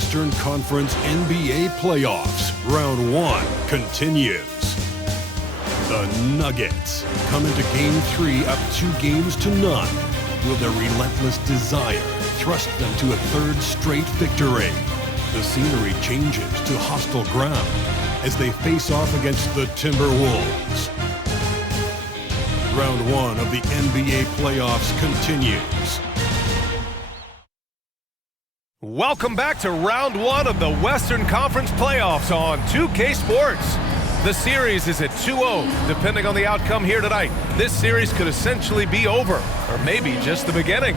Western Conference NBA playoffs. Round 1 continues. The Nuggets come into Game 3 up 2-0. Will their relentless desire thrust them to a third straight victory? The scenery changes to hostile ground as they face off against the Timberwolves. Round 1 of the NBA playoffs continues. Welcome back to round 1 of the Western Conference playoffs on 2K Sports. The series is at 2-0. Depending on the outcome here tonight, this series could essentially be over, or maybe just the beginning.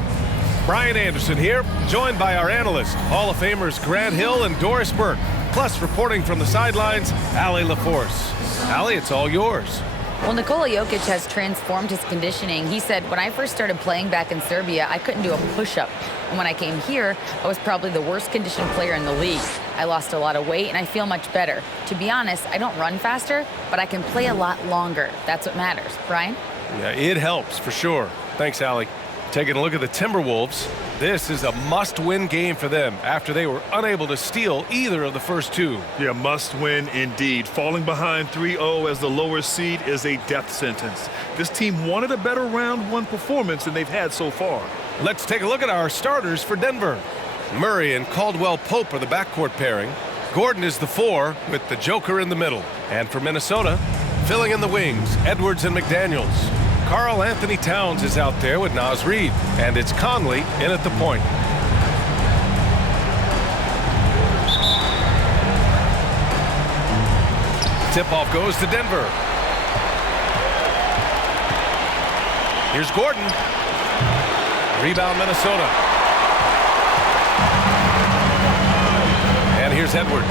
Brian Anderson here, joined by our analysts, Hall of Famers Grant Hill and Doris Burke, plus reporting from the sidelines, Allie LaForce. Allie, it's all yours. Well, Nikola Jokic has transformed his conditioning. He said, when I first started playing back in Serbia, I couldn't do a push-up. And when I came here, I was probably the worst conditioned player in the league. I lost a lot of weight, and I feel much better. To be honest, I don't run faster, but I can play a lot longer. That's what matters. Brian? Yeah, it helps for sure. Thanks, Allie. Taking a look at the Timberwolves, this is a must-win game for them after they were unable to steal either of the first two. Yeah, must-win indeed. Falling behind 3-0 as the lower seed is a death sentence. This team wanted a better round 1 performance than they've had so far. Let's take a look at our starters for Denver. Murray and Caldwell-Pope are the backcourt pairing. Gordon is the 4 with the Joker in the middle. And for Minnesota, filling in the wings, Edwards and McDaniels. Karl Anthony Towns is out there with Naz Reid, and it's Conley in at the point. Tip-off goes to Denver. Here's Gordon. Rebound Minnesota. And here's Edwards.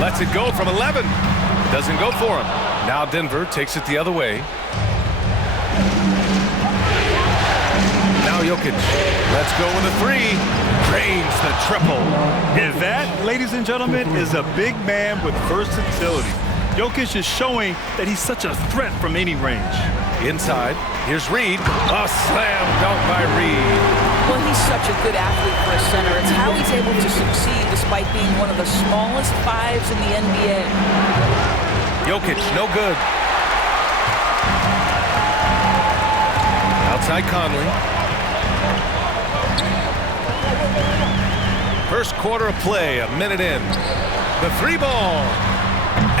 Lets it go from 11. Doesn't go for him. Now Denver takes it the other way. Now Jokic. Let's go with a 3. Drains the triple. And that, ladies and gentlemen, is a big man with versatility. Jokic is showing that he's such a threat from any range. Inside, here's Reid. A slam dunk by Reid. Well, he's such a good athlete for a center. It's how he's able to succeed despite being one of the smallest 5s in the NBA. Jokic, no good. Outside Conley. First quarter of play, a minute in. The 3-ball.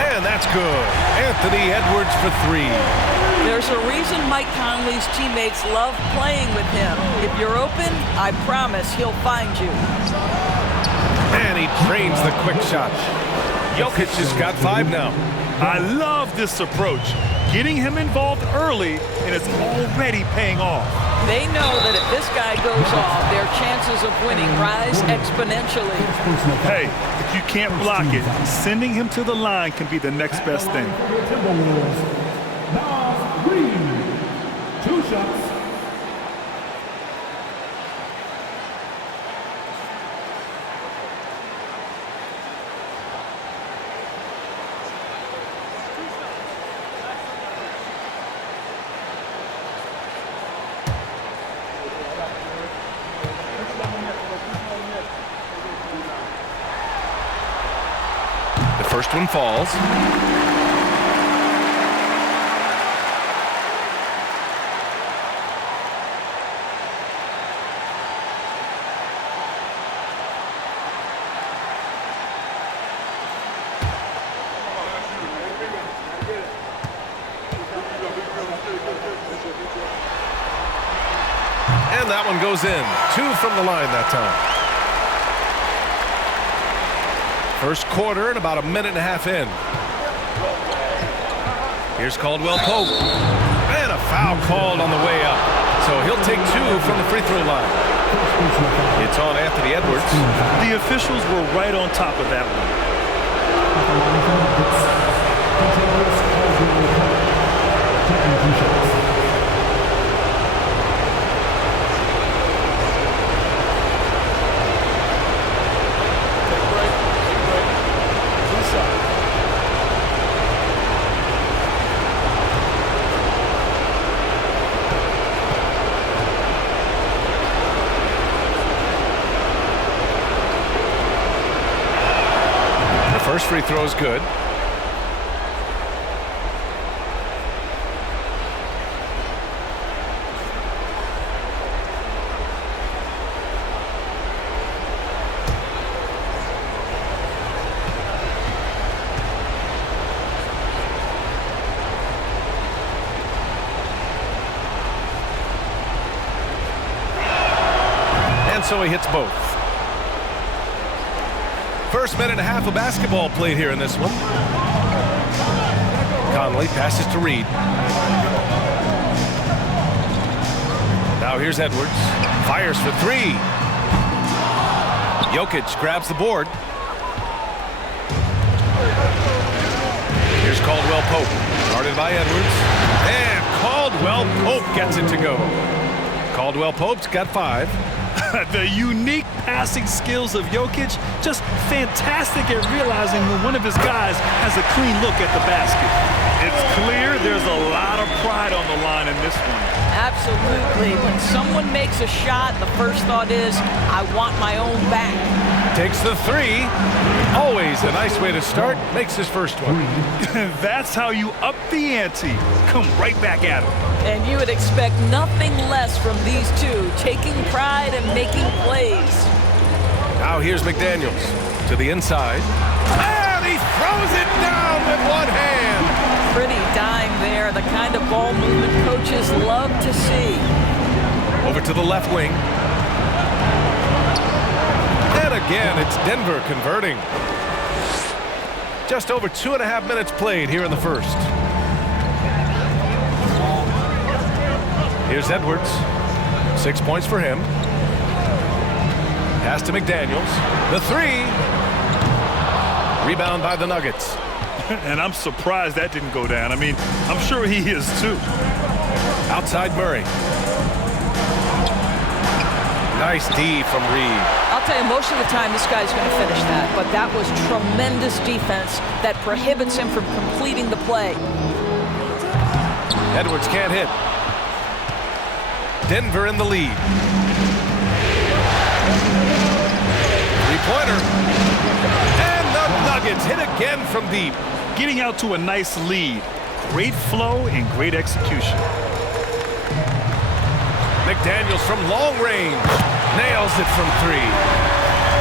And that's good. Anthony Edwards for 3. There's a reason Mike Conley's teammates love playing with him. If you're open, I promise he'll find you. And he drains the quick shot. Jokic has got 5 now. I love this approach. Getting him involved early, and it's already paying off. They know that if this guy goes off, their chances of winning rise exponentially. Hey, if you can't block it, sending him to the line can be the next best thing. Naz Reid, 2 shots. The first one falls. And that one goes in. 2 from the line that time. First quarter and about a minute and a half in. Here's Caldwell-Pope. And a foul called on the way up. So he'll take 2 from the free throw line. It's on Anthony Edwards. The officials were right on top of that one. First free throw is good. So he hits both. First minute and a half of basketball played here in this one. Conley passes to Reed. Now here's Edwards. Fires for three. Jokic grabs the board. Here's Caldwell-Pope. Guarded by Edwards. And Caldwell-Pope gets it to go. Caldwell-Pope's got 5. The unique passing skills of Jokic, just fantastic at realizing when one of his guys has a clean look at the basket. It's clear there's a lot of pride on the line in this one. Absolutely. When someone makes a shot, the first thought is, I want my own back. Takes the 3. Always a nice way to start. Makes his first one. That's how you up the ante. Come right back at him. And you would expect nothing less from these two, taking pride and making plays. Now here's McDaniels to the inside. And he throws it down with one hand. Pretty dime there, the kind of ball movement coaches love to see. Over to the left wing. And again, it's Denver converting. Just over 2.5 minutes played here in the first. Here's Edwards. 6 points for him. Pass to McDaniels. The 3. Rebound by the Nuggets. And I'm surprised that didn't go down. I mean, I'm sure he is too. Outside Murray. Nice D from Reed. I'll tell you, most of the time this guy's going to finish that, but that was tremendous defense that prohibits him from completing the play. Edwards can't hit. Denver in the lead. 3-pointer. And the Nuggets hit again from deep. Getting out to a nice lead. Great flow and great execution. McDaniels from long range. Nails it from 3.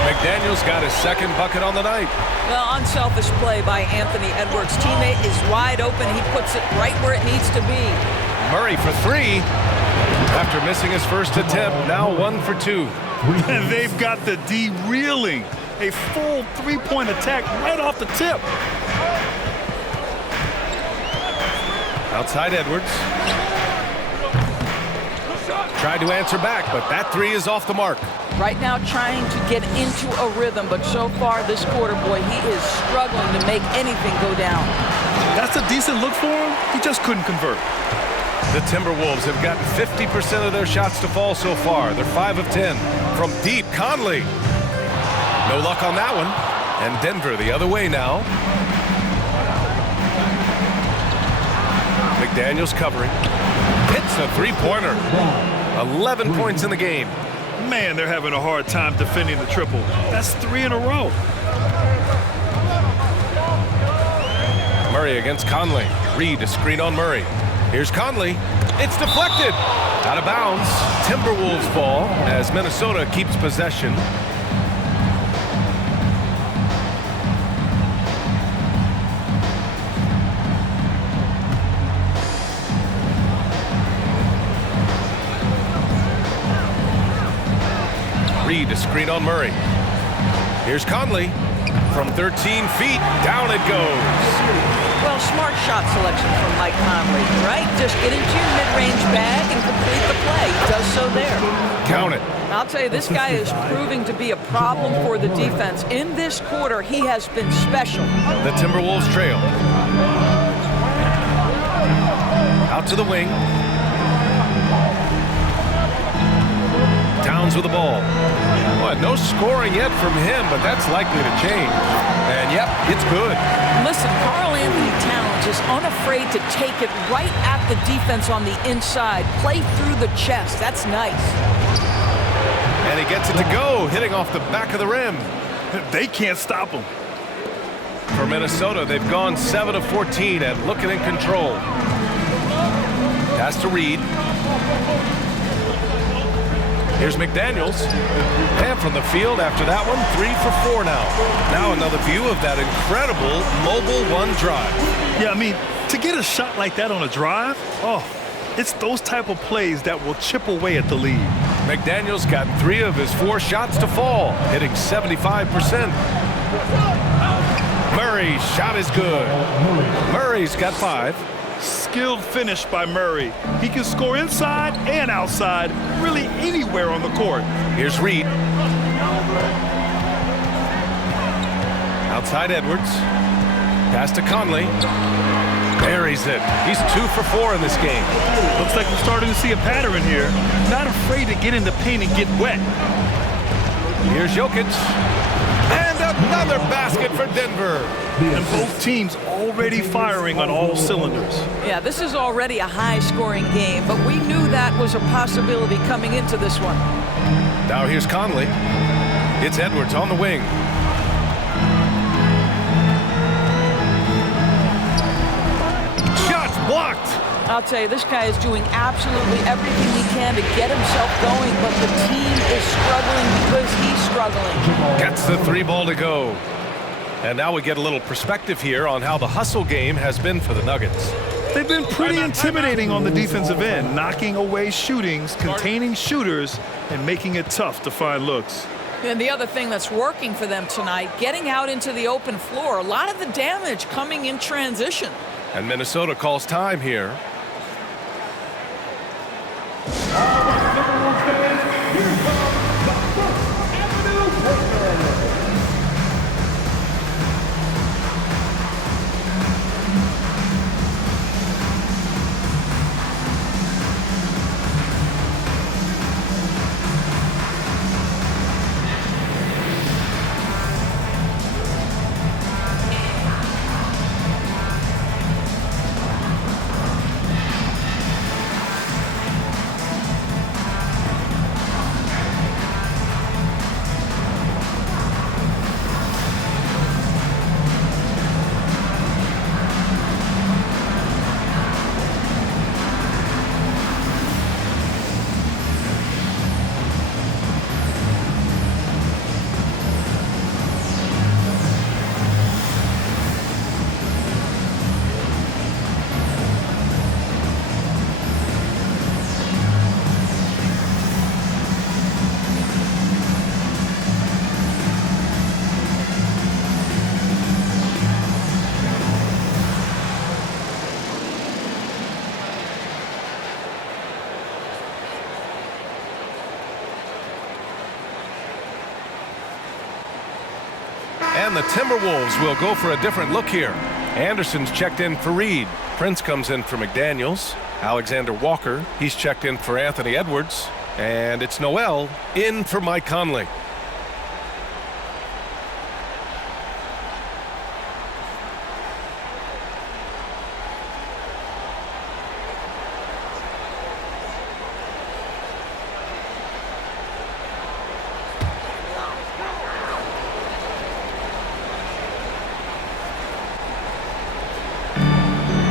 McDaniels got his second bucket on the night. Well, unselfish play by Anthony Edwards. Teammate is wide open. He puts it right where it needs to be. Murray for 3. After missing his first attempt, now 1 for 2. They've got the D reeling. A full 3-point attack right off the tip. Outside Edwards. Tried to answer back, but that 3 is off the mark. Right now trying to get into a rhythm, but so far this quarter, boy, he is struggling to make anything go down. That's a decent look for him. He just couldn't convert. The Timberwolves have gotten 50% of their shots to fall so far. They're 5 of 10. From deep, Conley. No luck on that one. And Denver the other way now. McDaniels covering. Hits a 3-pointer. 11 points in the game. Man, they're having a hard time defending the triple. That's 3 in a row. Murray against Conley. Reed a screen on Murray. Here's Conley. It's deflected. Out of bounds. Timberwolves ball as Minnesota keeps possession. Reed a screen on Murray. Here's Conley. From 13 feet, down it goes. Well, smart shot selection from Mike Conley, right? Just get into your mid-range bag and complete the play. He does so there. Count it. I'll tell you, this guy is proving to be a problem for the defense. In this quarter, he has been special. The Timberwolves trail. Out to the wing. Towns with the ball. Well, no scoring yet from him, but that's likely to change. And yep, it's good. Listen, Karl-Anthony Towns is unafraid to take it right at the defense on the inside. Play through the chest. That's nice. And he gets it to go, hitting off the back of the rim. They can't stop him. For Minnesota, they've gone 7 of 14 and looking in control. Pass to Reed. Here's McDaniels. And from the field after that one, 3 for 4 now. Now another view of that incredible mobile one drive. Yeah, I mean, to get a shot like that on a drive, it's those type of plays that will chip away at the lead. McDaniels got 3 of his 4 shots to fall, hitting 75%. Murray's shot is good. Murray's got 5. Skilled finish by Murray. He can score inside and outside, really anywhere on the court. Here's Reed. Outside Edwards. Pass to Conley. Buries it. He's 2 for 4 in this game. Looks like we're starting to see a pattern here. Not afraid to get in the paint and get wet. Here's Jokic. And another basket for Denver. And both teams already firing on all cylinders. Yeah, this is already a high-scoring game, but we knew that was a possibility coming into this one. Now here's Conley. It's Edwards on the wing. Shots blocked. I'll tell you, this guy is doing absolutely everything he can to get himself going, but the team is struggling because he's struggling. Gets the 3 ball to go. And now we get a little perspective here on how the hustle game has been for the Nuggets. They've been pretty intimidating on the defensive end, knocking away shootings, containing shooters, and making it tough to find looks. And the other thing that's working for them tonight, getting out into the open floor, a lot of the damage coming in transition. And Minnesota calls time here. And the Timberwolves will go for a different look here. Anderson's checked in for Reed. Prince comes in for McDaniels. Alexander Walker, he's checked in for Anthony Edwards. And it's Noel in for Mike Conley.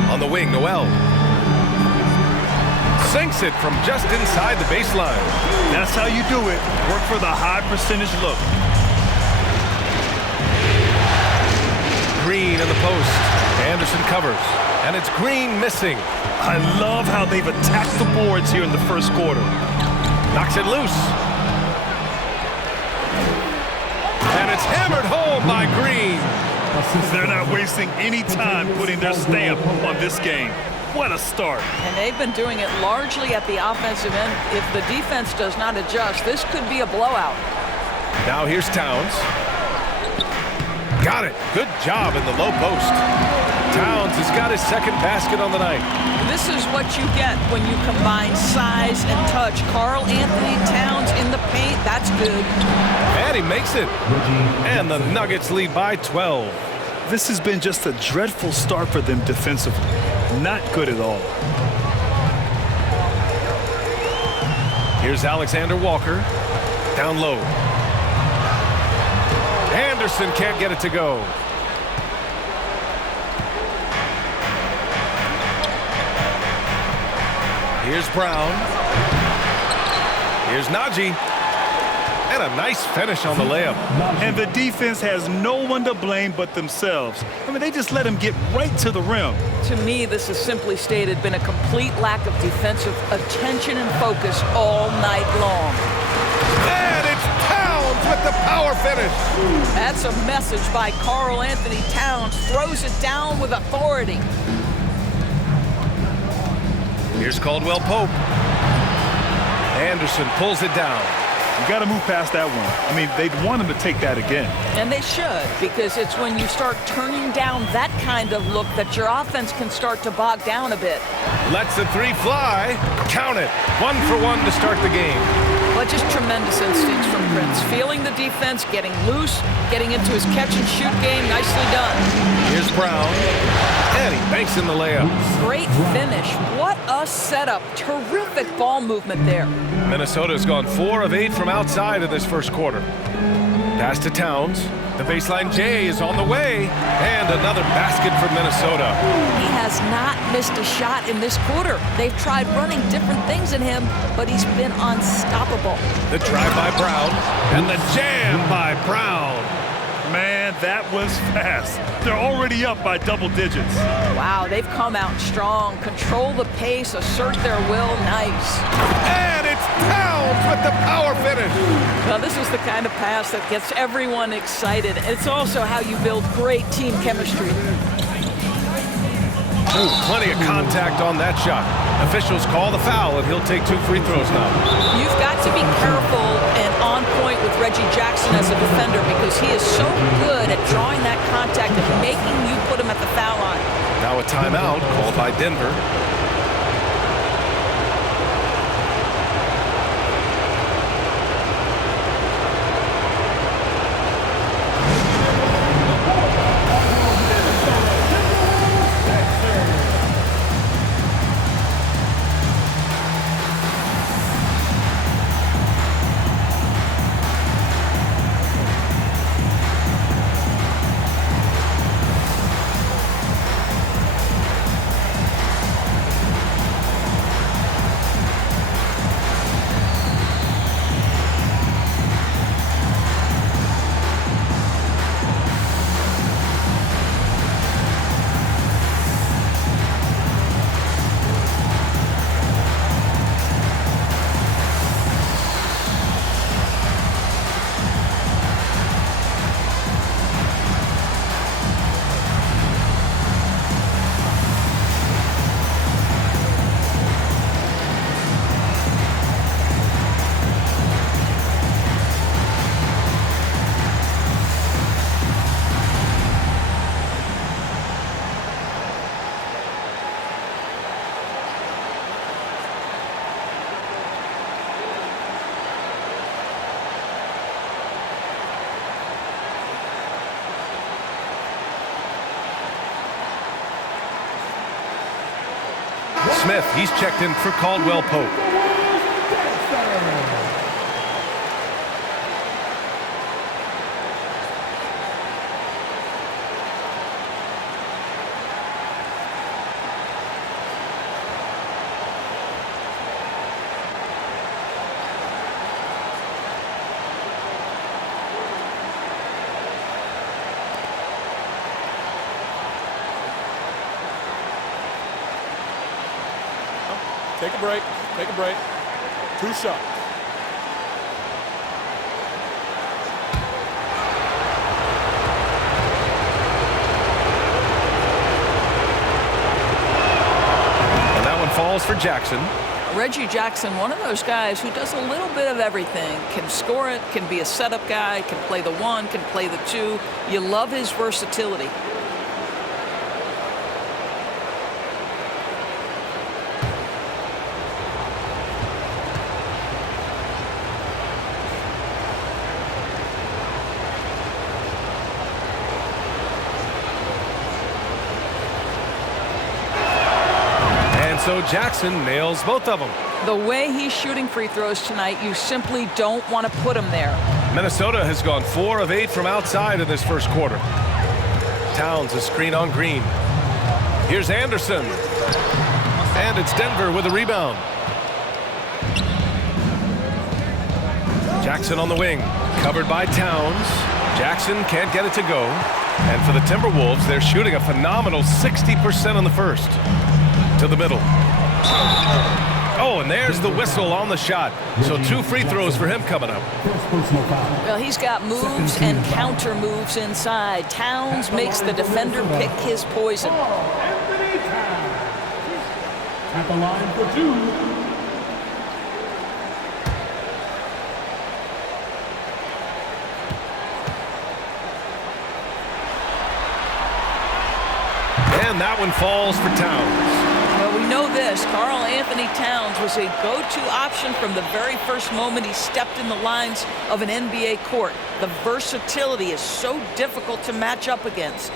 On the wing, Noel sinks it from just inside the baseline. That's how you do it. Work for the high percentage look. Green in the post. Anderson covers. And it's Green missing. I love how they've attacked the boards here in the first quarter. Knocks it loose. And it's hammered home by Green. They're not wasting any time putting their stamp on this game. What a start. And they've been doing it largely at the offensive end. If the defense does not adjust, this could be a blowout. Now here's Towns. Got it. Good job in the low post. Towns has got his second basket on the night. This is what you get when you combine size and touch. Karl Anthony Towns in the paint, that's good. And he makes it. And the Nuggets lead by 12. This has been just a dreadful start for them defensively. Not good at all. Here's Alexander Walker. Down low. Anderson can't get it to go. Here's Brown. Here's Najee. And a nice finish on the layup. And the defense has no one to blame but themselves. I mean, they just let him get right to the rim. To me, this has simply stated been a complete lack of defensive attention and focus all night long. And it's Towns with the power finish. That's a message by Karl Anthony Towns. Throws it down with authority. Here's Caldwell-Pope. Anderson pulls it down. You got to move past that one. I mean, they'd want him to take that again. And they should, because it's when you start turning down that kind of look that your offense can start to bog down a bit. Lets the three fly. Count it. 1 for 1 to start the game. But just tremendous instincts from Prince. Feeling the defense, getting loose, getting into his catch-and-shoot game. Nicely done. Here's Brown. And he banks in the layup. Great finish. What a setup. Terrific ball movement there. Minnesota's gone 4 of 8 from outside in this first quarter. Pass to Towns. The baseline J is on the way. And another basket for Minnesota. He has not missed a shot in this quarter. They've tried running different things in him, but he's been unstoppable. The drive by Brown. And the jam by Brown. Man, that was fast. They're already up by double digits. Wow, they've come out strong. Control the pace, assert their will. Nice. And it's Towns with the power finish. Well, this is the kind of pass that gets everyone excited. It's also how you build great team chemistry. Ooh, plenty of contact on that shot. Officials call the foul, and he'll take 2 free throws now. You've got to be careful and on point with Reggie Jackson as a defender because he is so good at drawing that contact and making you put him at the foul line. Now a timeout called by Denver. Smith, he's checked in for Caldwell-Pope. Take a break. Take a break. 2 shots. And that one falls for Jackson. Reggie Jackson, one of those guys who does a little bit of everything. Can score it, can be a setup guy, can play the 1, can play the 2. You love his versatility. So Jackson nails both of them. The way he's shooting free throws tonight, you simply don't want to put him there. Minnesota has gone 4 of 8 from outside in this first quarter. Towns a screen on Green. Here's Anderson. And it's Denver with a rebound. Jackson on the wing, covered by Towns. Jackson can't get it to go. And for the Timberwolves, they're shooting a phenomenal 60% on the first. To the middle. Oh, and there's the whistle on the shot. So 2 free throws for him coming up. Well, he's got moves and counter moves inside. Towns makes the defender pick his poison. At the line for 2. And that one falls for Towns. Well, we know this. Karl Anthony Towns was a go-to option from the very first moment he stepped in the lines of an NBA court. The versatility is so difficult to match up against.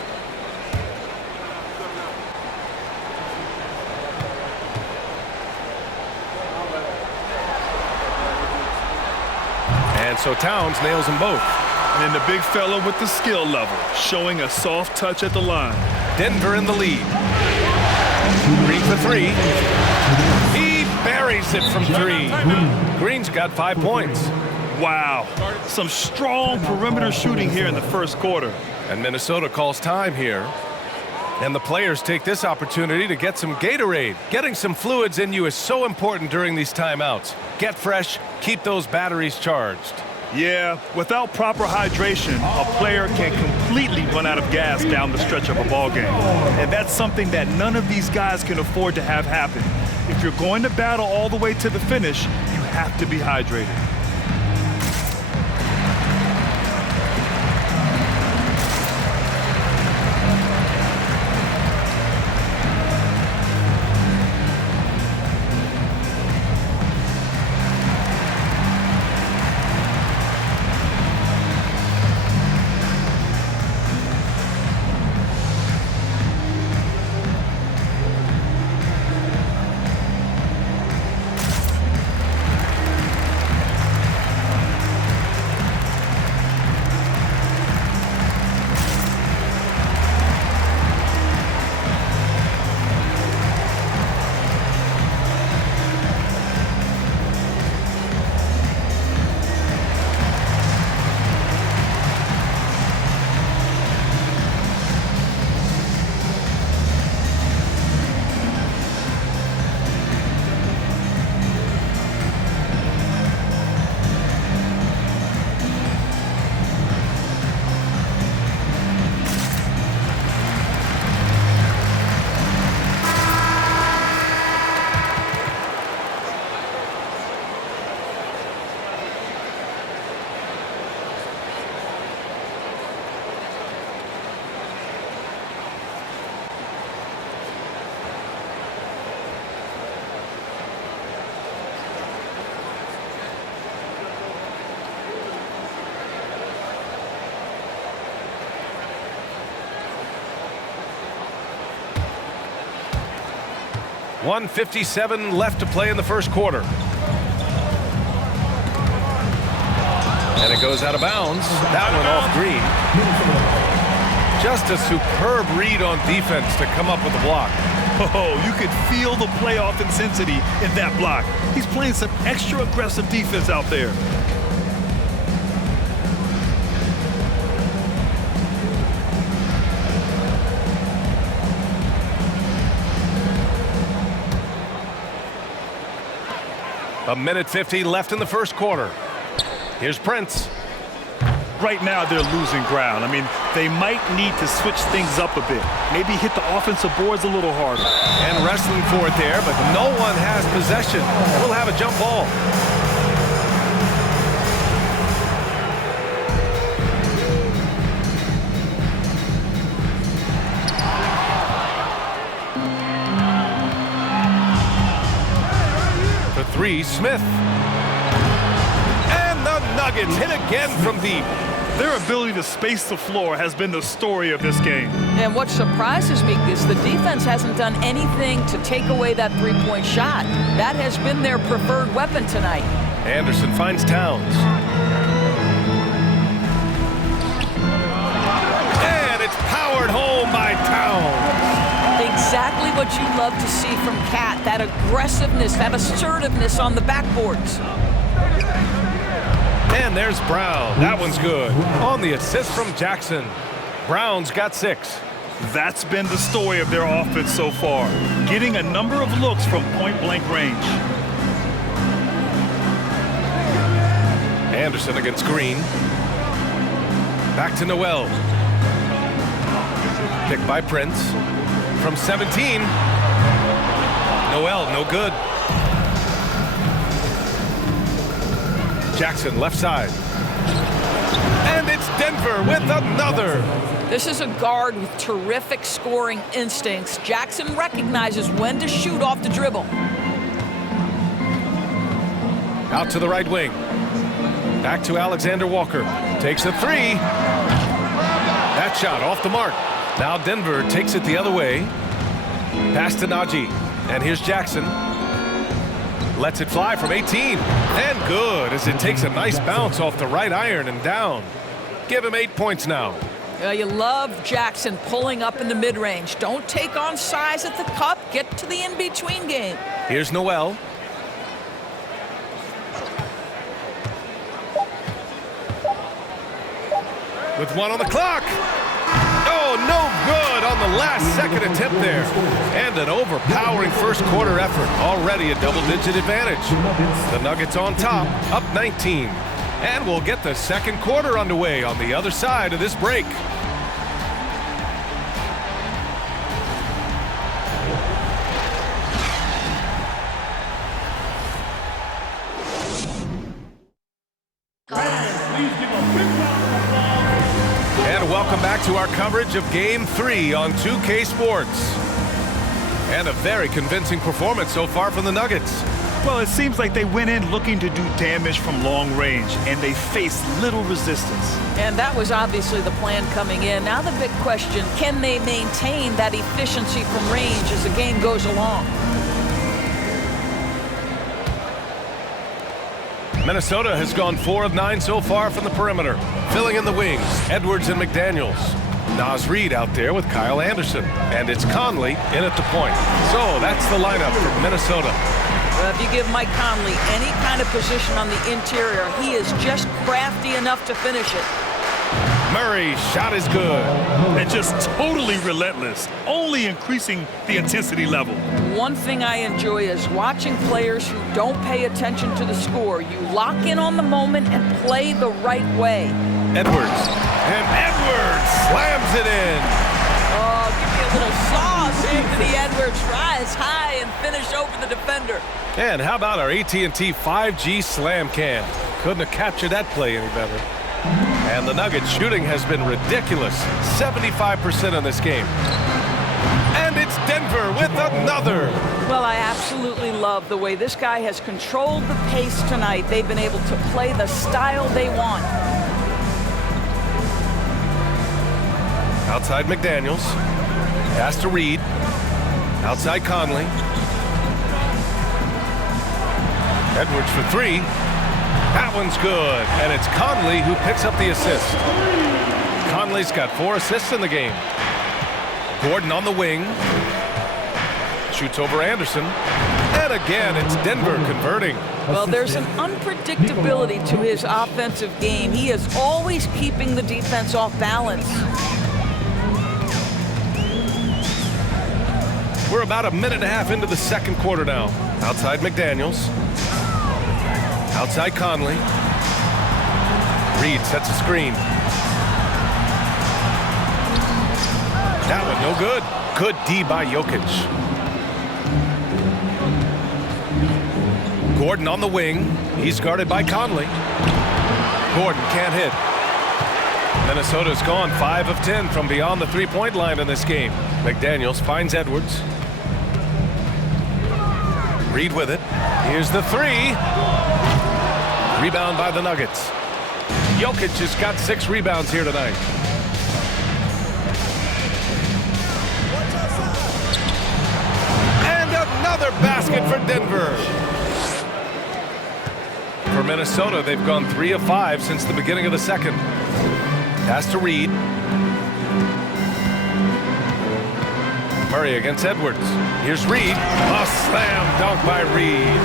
And so Towns nails them both. And then the big fella with the skill level, showing a soft touch at the line. Denver in the lead. Green for 3. He buries it from 3. Green's got 5 points. Wow. Some strong perimeter shooting here in the first quarter. And Minnesota calls time here. And the players take this opportunity to get some Gatorade. Getting some fluids in you is so important during these timeouts. Get fresh, keep those batteries charged. Yeah, without proper hydration, a player can completely run out of gas down the stretch of a ball game. And that's something that none of these guys can afford to have happen. If you're going to battle all the way to the finish, you have to be hydrated. .157 left to play in the first quarter. And it goes out of bounds. That one off Green. Just a superb read on defense to come up with the block. Oh, you could feel the playoff intensity in that block. He's playing some extra aggressive defense out there. A minute 50 left in the first quarter. Here's Prince. Right now they're losing ground. I mean, they might need to switch things up a bit. Maybe hit the offensive boards a little harder. And wrestling for it there, but no one has possession. We'll have a jump ball. For 3, Smith. And the Nuggets hit again from deep. Their ability to space the floor has been the story of this game. And what surprises me is the defense hasn't done anything to take away that three-point shot. That has been their preferred weapon tonight. Anderson finds Towns. And it's powered home by Towns. Exactly what you love to see from Cat, that aggressiveness, that assertiveness on the backboards. And And there's Brown. That one's good. On the assist from Jackson. Brown's got 6. That's been the story of their offense so far, getting a number of looks from point-blank range. Anderson against Green. Back to Noel. Picked by Prince. From 17. Noel, no good. Jackson, left side. And it's Denver with another. This is a guard with terrific scoring instincts. Jackson recognizes when to shoot off the dribble. Out to the right wing. Back to Alexander Walker. Takes a 3. That shot off the mark. Now Denver takes it the other way. Pass to Najee. And here's Jackson. Lets it fly from 18. And good as it takes a nice bounce off the right iron and down. Give him 8 points now. You love Jackson pulling up in the mid-range. Don't take on size at the cup. Get to the in-between game. Here's Noel. With 1 on the clock. Oh, no good on the last second attempt there. And an overpowering first quarter effort. Already a double-digit advantage. The Nuggets on top, up 19. And we'll get the second quarter underway on the other side of this break. And welcome back to our coverage of Game 3 on 2K Sports. And a very convincing performance so far from the Nuggets. Well, it seems like they went in looking to do damage from long range, and they faced little resistance. And that was obviously the plan coming in. Now the big question, can they maintain that efficiency from range as the game goes along? Minnesota has gone 4 of 9 so far from the perimeter. Filling in the wings, Edwards and McDaniels. Naz Reid out there with Kyle Anderson. And it's Conley in at the point. So that's the lineup for Minnesota. If you give Mike Conley any kind of position on the interior, he is just crafty enough to finish it. Murray's shot is good. And just totally relentless, only increasing the intensity level. One thing I enjoy is watching players who don't pay attention to the score. You lock in on the moment and play the right way. Edwards. And Edwards slams it in. Oh, give me a little sauce, Anthony Edwards. Rise high and finish over the defender. And how about our AT&T 5G slam cam? Couldn't have captured that play any better. And the Nuggets shooting has been ridiculous. 75% in this game. And it's Denver with another. Well, I absolutely love the way this guy has controlled the pace tonight. They've been able to play the style they want. Outside McDaniels. Pass to Reid. Outside Conley. Edwards for 3. That one's good. And it's Conley who picks up the assist. Conley's got 4 assists in the game. Gordon on the wing. Shoots over Anderson. And again, it's Denver converting. Well, there's an unpredictability to his offensive game. He is always keeping the defense off balance. We're about a minute and a half into the second quarter now. Outside McDaniels. Outside Conley. Reid sets a screen. That one no good. Good D by Jokic. Gordon on the wing. He's guarded by Conley. Gordon can't hit. Minnesota's gone 5 of 10 from beyond the three-point line in this game. McDaniels finds Edwards. Reid with it. Here's the 3. Rebound by the Nuggets. Jokic has got 6 rebounds here tonight. And another basket for Denver. For Minnesota, they've gone 3 of 5 since the beginning of the second. Pass to Reid. Murray against Edwards. Here's Reed. A slam dunk by Reed.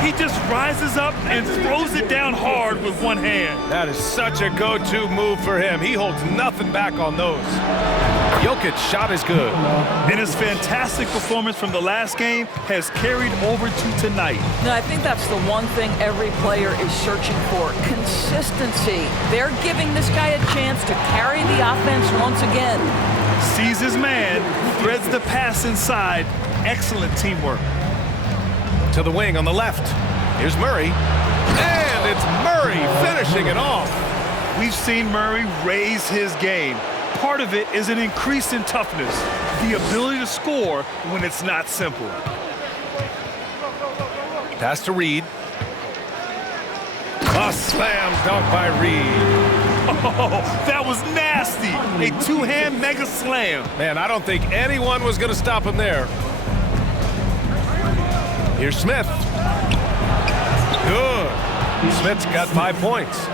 He just rises up and throws it down hard with one hand. That is such a go-to move for him. He holds nothing back on those. Jokic's shot is good. And his fantastic performance from the last game has carried over to tonight. No, I think that's the one thing every player is searching for. Consistency. They're giving this guy a chance to carry the offense once again. Sees his man, threads the pass inside. Excellent teamwork. To the wing on the left. Here's Murray. And it's Murray finishing it off. We've seen Murray raise his game. Part of it is an increase in toughness, the ability to score when it's not simple. Pass to Reed. A slam dunk by Reed. Oh, that was nasty. A two-hand mega slam. Man, I don't think anyone was going to stop him there. Here's Smith. Good. Smith's got 5 points.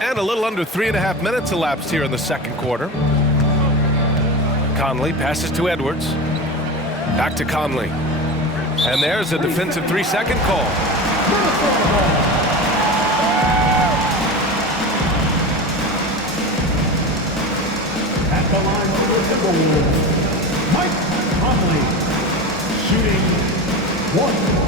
And a little under 3.5 minutes elapsed here in the second quarter. Conley passes to Edwards. Back to Conley. And there's a defensive 3-second call. At the line for the Timberwolves, Mike Conley, shooting 1.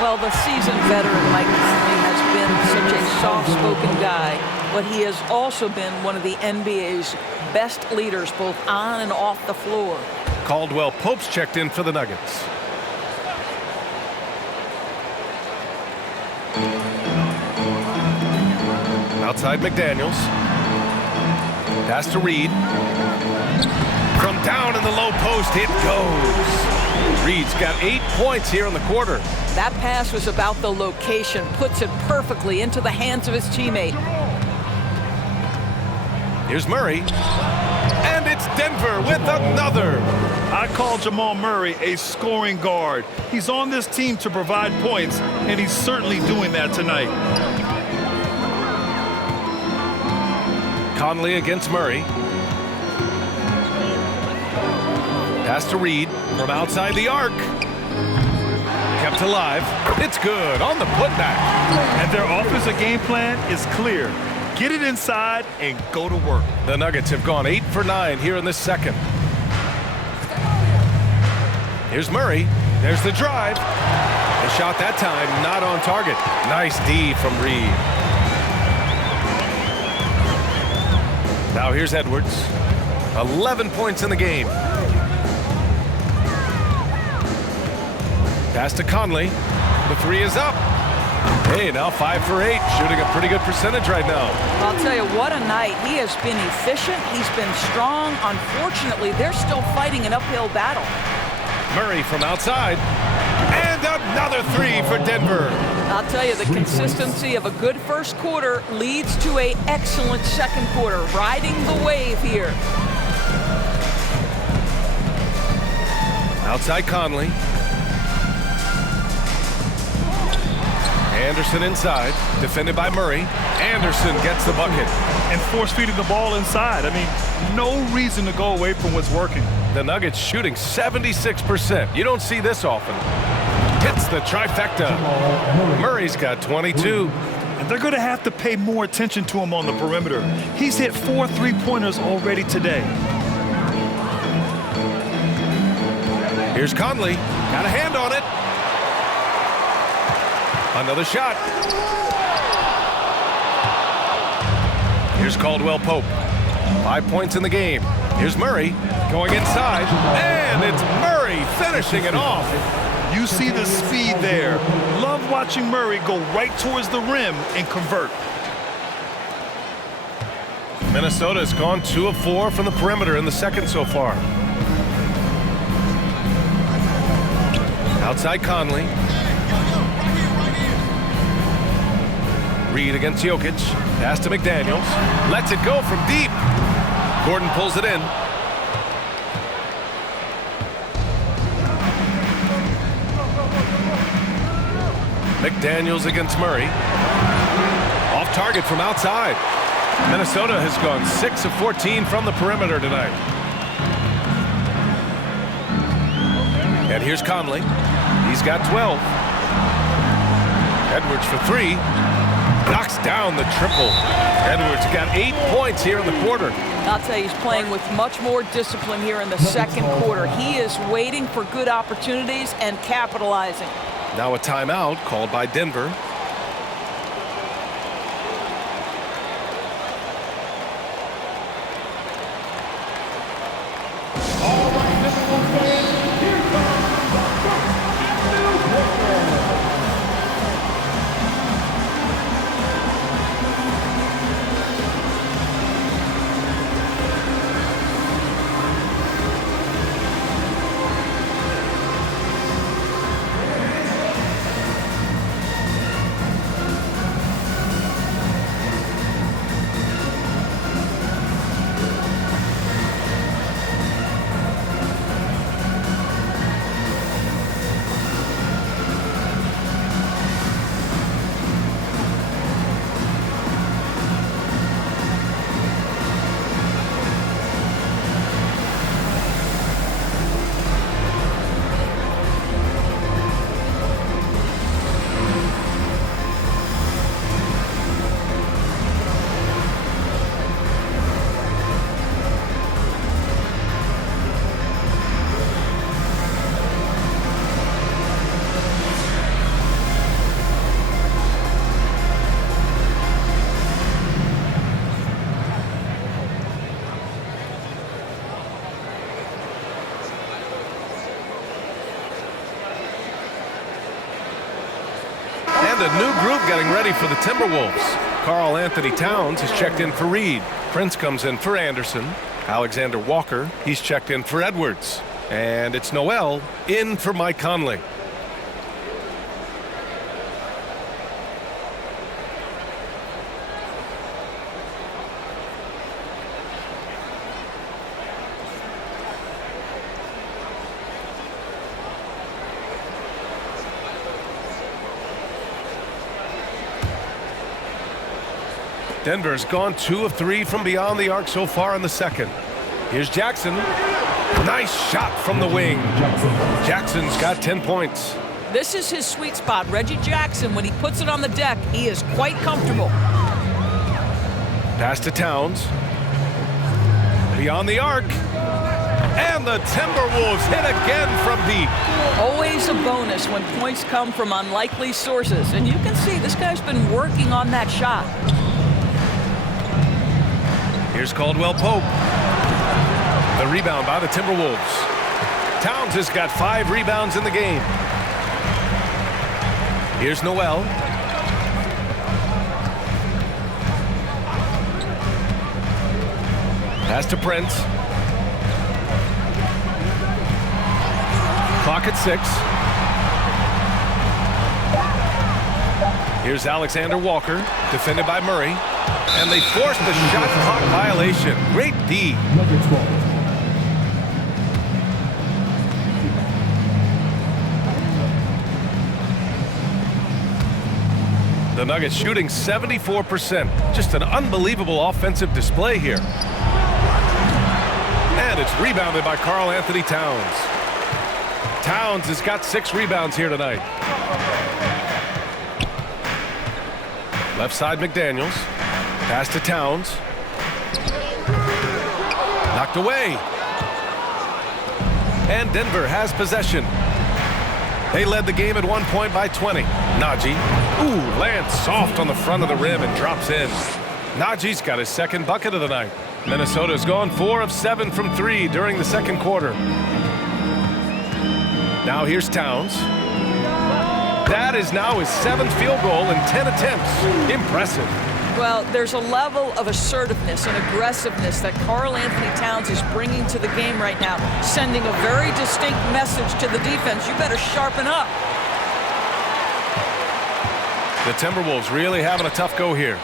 Well, the seasoned veteran Mike Conley has been such a soft-spoken guy, but he has also been one of the NBA's best leaders, both on and off the floor. Caldwell-Pope's checked in for the Nuggets. Outside McDaniels. Pass to Reed. From down in the low post, it goes. Reed's got 8 points here in the quarter. That pass was about the location, puts it perfectly into the hands of his teammate. Here's Murray. And it's Denver with another. I call Jamal Murray a scoring guard. He's on this team to provide points, and he's certainly doing that tonight. Conley against Murray. Pass to Reed from outside the arc. Kept alive. It's good on the putback. And their offensive game plan is clear. Get it inside and go to work. The Nuggets have gone 8 for 9 here in this second. Here's Murray. There's the drive. The shot that time not on target. Nice D from Reed. Now here's Edwards. 11 points in the game. Pass to Conley. The three is up. Hey, now 5 for 8, shooting a pretty good percentage right now. I'll tell you, what a night. He has been efficient. He's been strong. Unfortunately, they're still fighting an uphill battle. Murray from outside. And another 3 for Denver. I'll tell you, the consistency of a good first quarter leads to an excellent second quarter. Riding the wave here. Outside Conley. Anderson inside, defended by Murray. Anderson gets the bucket. And force-feeding the ball inside. I mean, no reason to go away from what's working. The Nuggets shooting 76%. You don't see this often. Hits the trifecta. Murray's got 22. And they're going to have to pay more attention to him on the perimeter. He's hit 4 3-pointers already today. Here's Conley. Got a hand on it. Another shot. Here's Caldwell-Pope. 5 points in the game. Here's Murray going inside. And it's Murray finishing it off. You see the speed there. Love watching Murray go right towards the rim and convert. Minnesota has gone 2 of 4 from the perimeter in the second so far. Outside Conley. Reed against Jokic. Pass to McDaniels. Lets it go from deep. Gordon pulls it in. McDaniels against Murray. Off target from outside. Minnesota has gone 6 of 14 from the perimeter tonight. And here's Conley. He's got 12. Edwards for 3. Knocks down the triple. Edwards got 8 points here in the quarter. I'll tell you, he's playing with much more discipline here in the second quarter. He is waiting for good opportunities and capitalizing. Now a timeout called by Denver. A new group getting ready for the Timberwolves. Karl Anthony Towns has checked in for Reed. Prince comes in for Anderson. Alexander Walker, he's checked in for Edwards. And it's Noel in for Mike Conley. Denver's gone 2 of 3 from beyond the arc so far in the second. Here's Jackson. Nice shot from the wing. Jackson's got 10 points. This is his sweet spot. Reggie Jackson, when he puts it on the deck, he is quite comfortable. Pass to Towns. Beyond the arc. And the Timberwolves hit again from deep. Always a bonus when points come from unlikely sources. And you can see this guy's been working on that shot. Here's Caldwell-Pope. The rebound by the Timberwolves. Towns has got 5 rebounds in the game. Here's Noel. Pass to Prince. Clock at 6. Here's Alexander Walker, defended by Murray. And they forced the shot clock violation. Great D. The Nuggets shooting 74%. Just an unbelievable offensive display here. And it's rebounded by Karl Anthony Towns. Towns has got 6 rebounds here tonight. Left side McDaniels. Pass to Towns. Knocked away. And Denver has possession. They led the game at 1 point by 20. Najee. Ooh, lands soft on the front of the rim and drops in. Najee's got his second bucket of the night. Minnesota's gone 4 of 7 from 3 during the second quarter. Now here's Towns. That is now his 7th field goal in 10 attempts. Impressive. Well, there's a level of assertiveness and aggressiveness that Karl Anthony Towns is bringing to the game right now, sending a very distinct message to the defense. You better sharpen up. The Timberwolves really having a tough go here.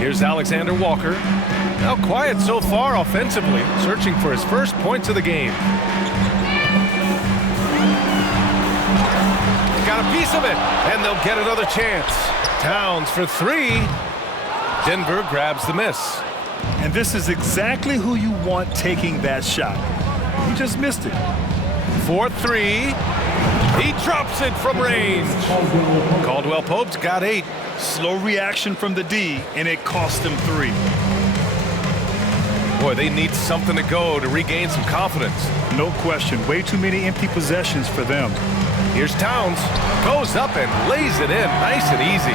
Here's Alexander Walker. Now quiet so far offensively, searching for his first points of the game. Got a piece of it, and they'll get another chance. Towns for three. Denver grabs the miss. And this is exactly who you want taking that shot. He just missed it. 4-3. He drops it from range. Caldwell-Pope's got 8. Slow reaction from the D, and it cost him 3. Boy, they need something to go to regain some confidence. No question. Way too many empty possessions for them. Here's Towns. Goes up and lays it in. Nice and easy.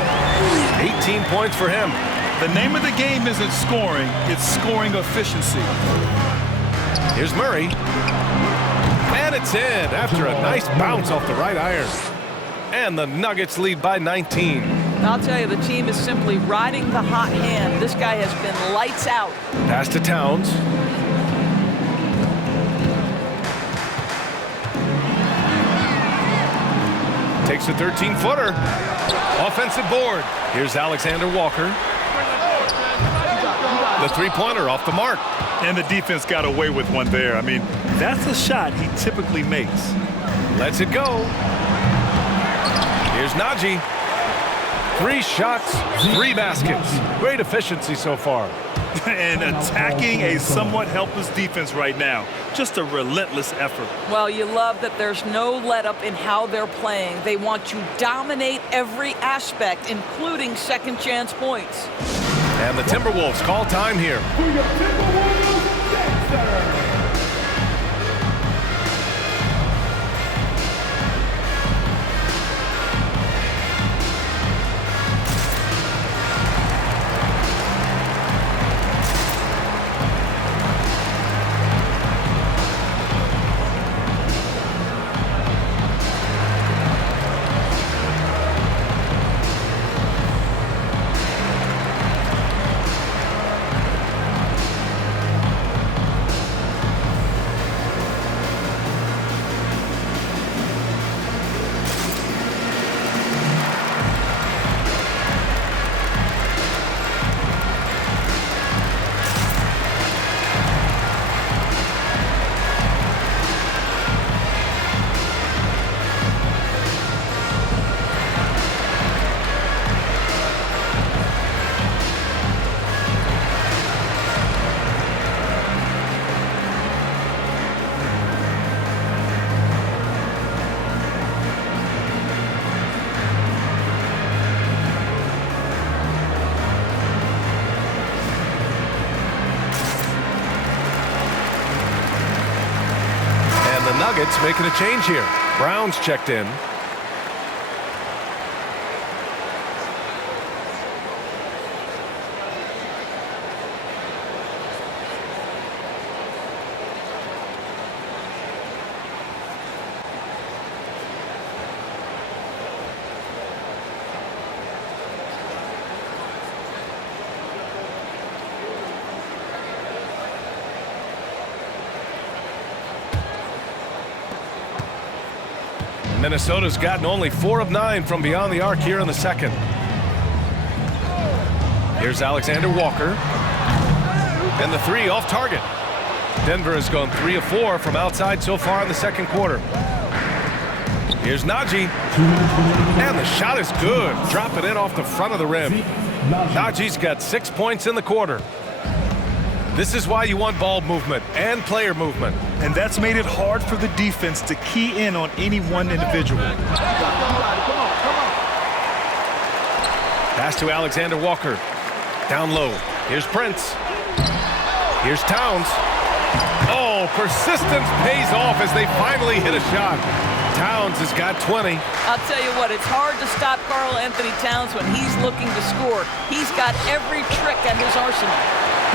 18 points for him. The name of the game isn't scoring. It's scoring efficiency. Here's Murray. And it's in after a nice bounce off the right iron. And the Nuggets lead by 19. I'll tell you, the team is simply riding the hot hand. This guy has been lights out. Pass to Towns. Takes a 13-footer. Offensive board. Here's Alexander Walker. The three-pointer off the mark. And the defense got away with one there. I mean, that's a shot he typically makes. Lets it go. Here's Najee. 3 shots, 3 baskets. Great efficiency so far. And attacking a somewhat helpless defense right now. Just a relentless effort. Well, you love that there's no let-up in how they're playing. They want to dominate every aspect, including second-chance points. And the Timberwolves call time here. Nuggets making a change here. Brown's checked in. Minnesota's gotten only 4 of 9 from beyond the arc here in the second. Here's Alexander Walker. And the 3 off target. Denver has gone 3 of 4 from outside so far in the second quarter. Here's Najee. And the shot is good. Drop it in off the front of the rim. Najee's got 6 points in the quarter. This is why you want ball movement and player movement. And that's made it hard for the defense to key in on any one individual. Pass to Alexander Walker. Down low. Here's Prince. Here's Towns. Oh, persistence pays off as they finally hit a shot. Towns has got 20. I'll tell you what, it's hard to stop Karl-Anthony Towns when he's looking to score. He's got every trick at his arsenal.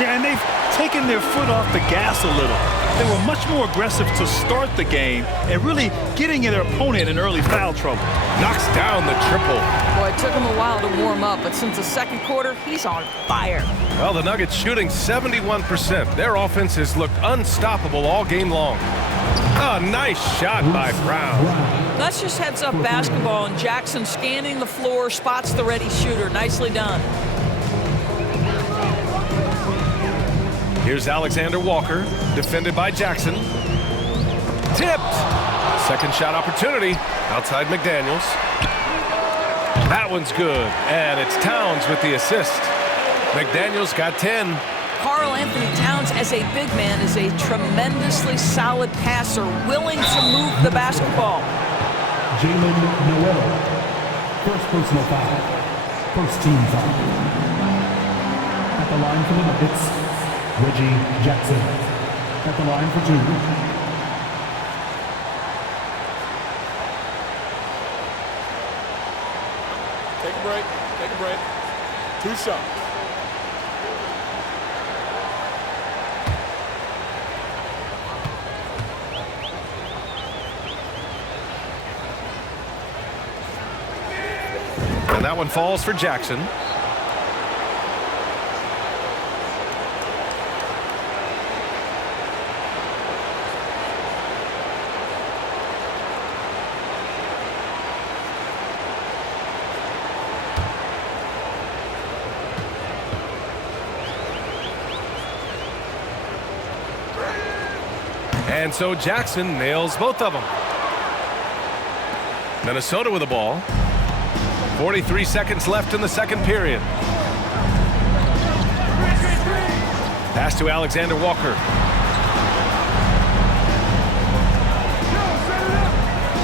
Yeah, and they've taken their foot off the gas a little. They were much more aggressive to start the game and really getting their opponent in early foul trouble. Knocks down the triple. Boy, it took him a while to warm up, but since the second quarter, he's on fire. Well, the Nuggets shooting 71%. Their offense has looked unstoppable all game long. A nice shot by Brown. That's just heads-up basketball, and Jackson scanning the floor, spots the ready shooter. Nicely done. Here's Alexander Walker, defended by Jackson. Tipped. Second shot opportunity outside McDaniels. That one's good, and it's Towns with the assist. McDaniels got 10. Karl Anthony Towns, as a big man, is a tremendously solid passer, willing to move the basketball. Jalen Noel, first personal foul, first team foul. At the line for the Nuggets, Reggie Jackson. At the line for 2. Take a break. Take a break. 2 shots. And that one falls for Jackson. And so Jackson nails both of them. Minnesota with the ball. 43 seconds left in the second period. Pass to Alexander Walker.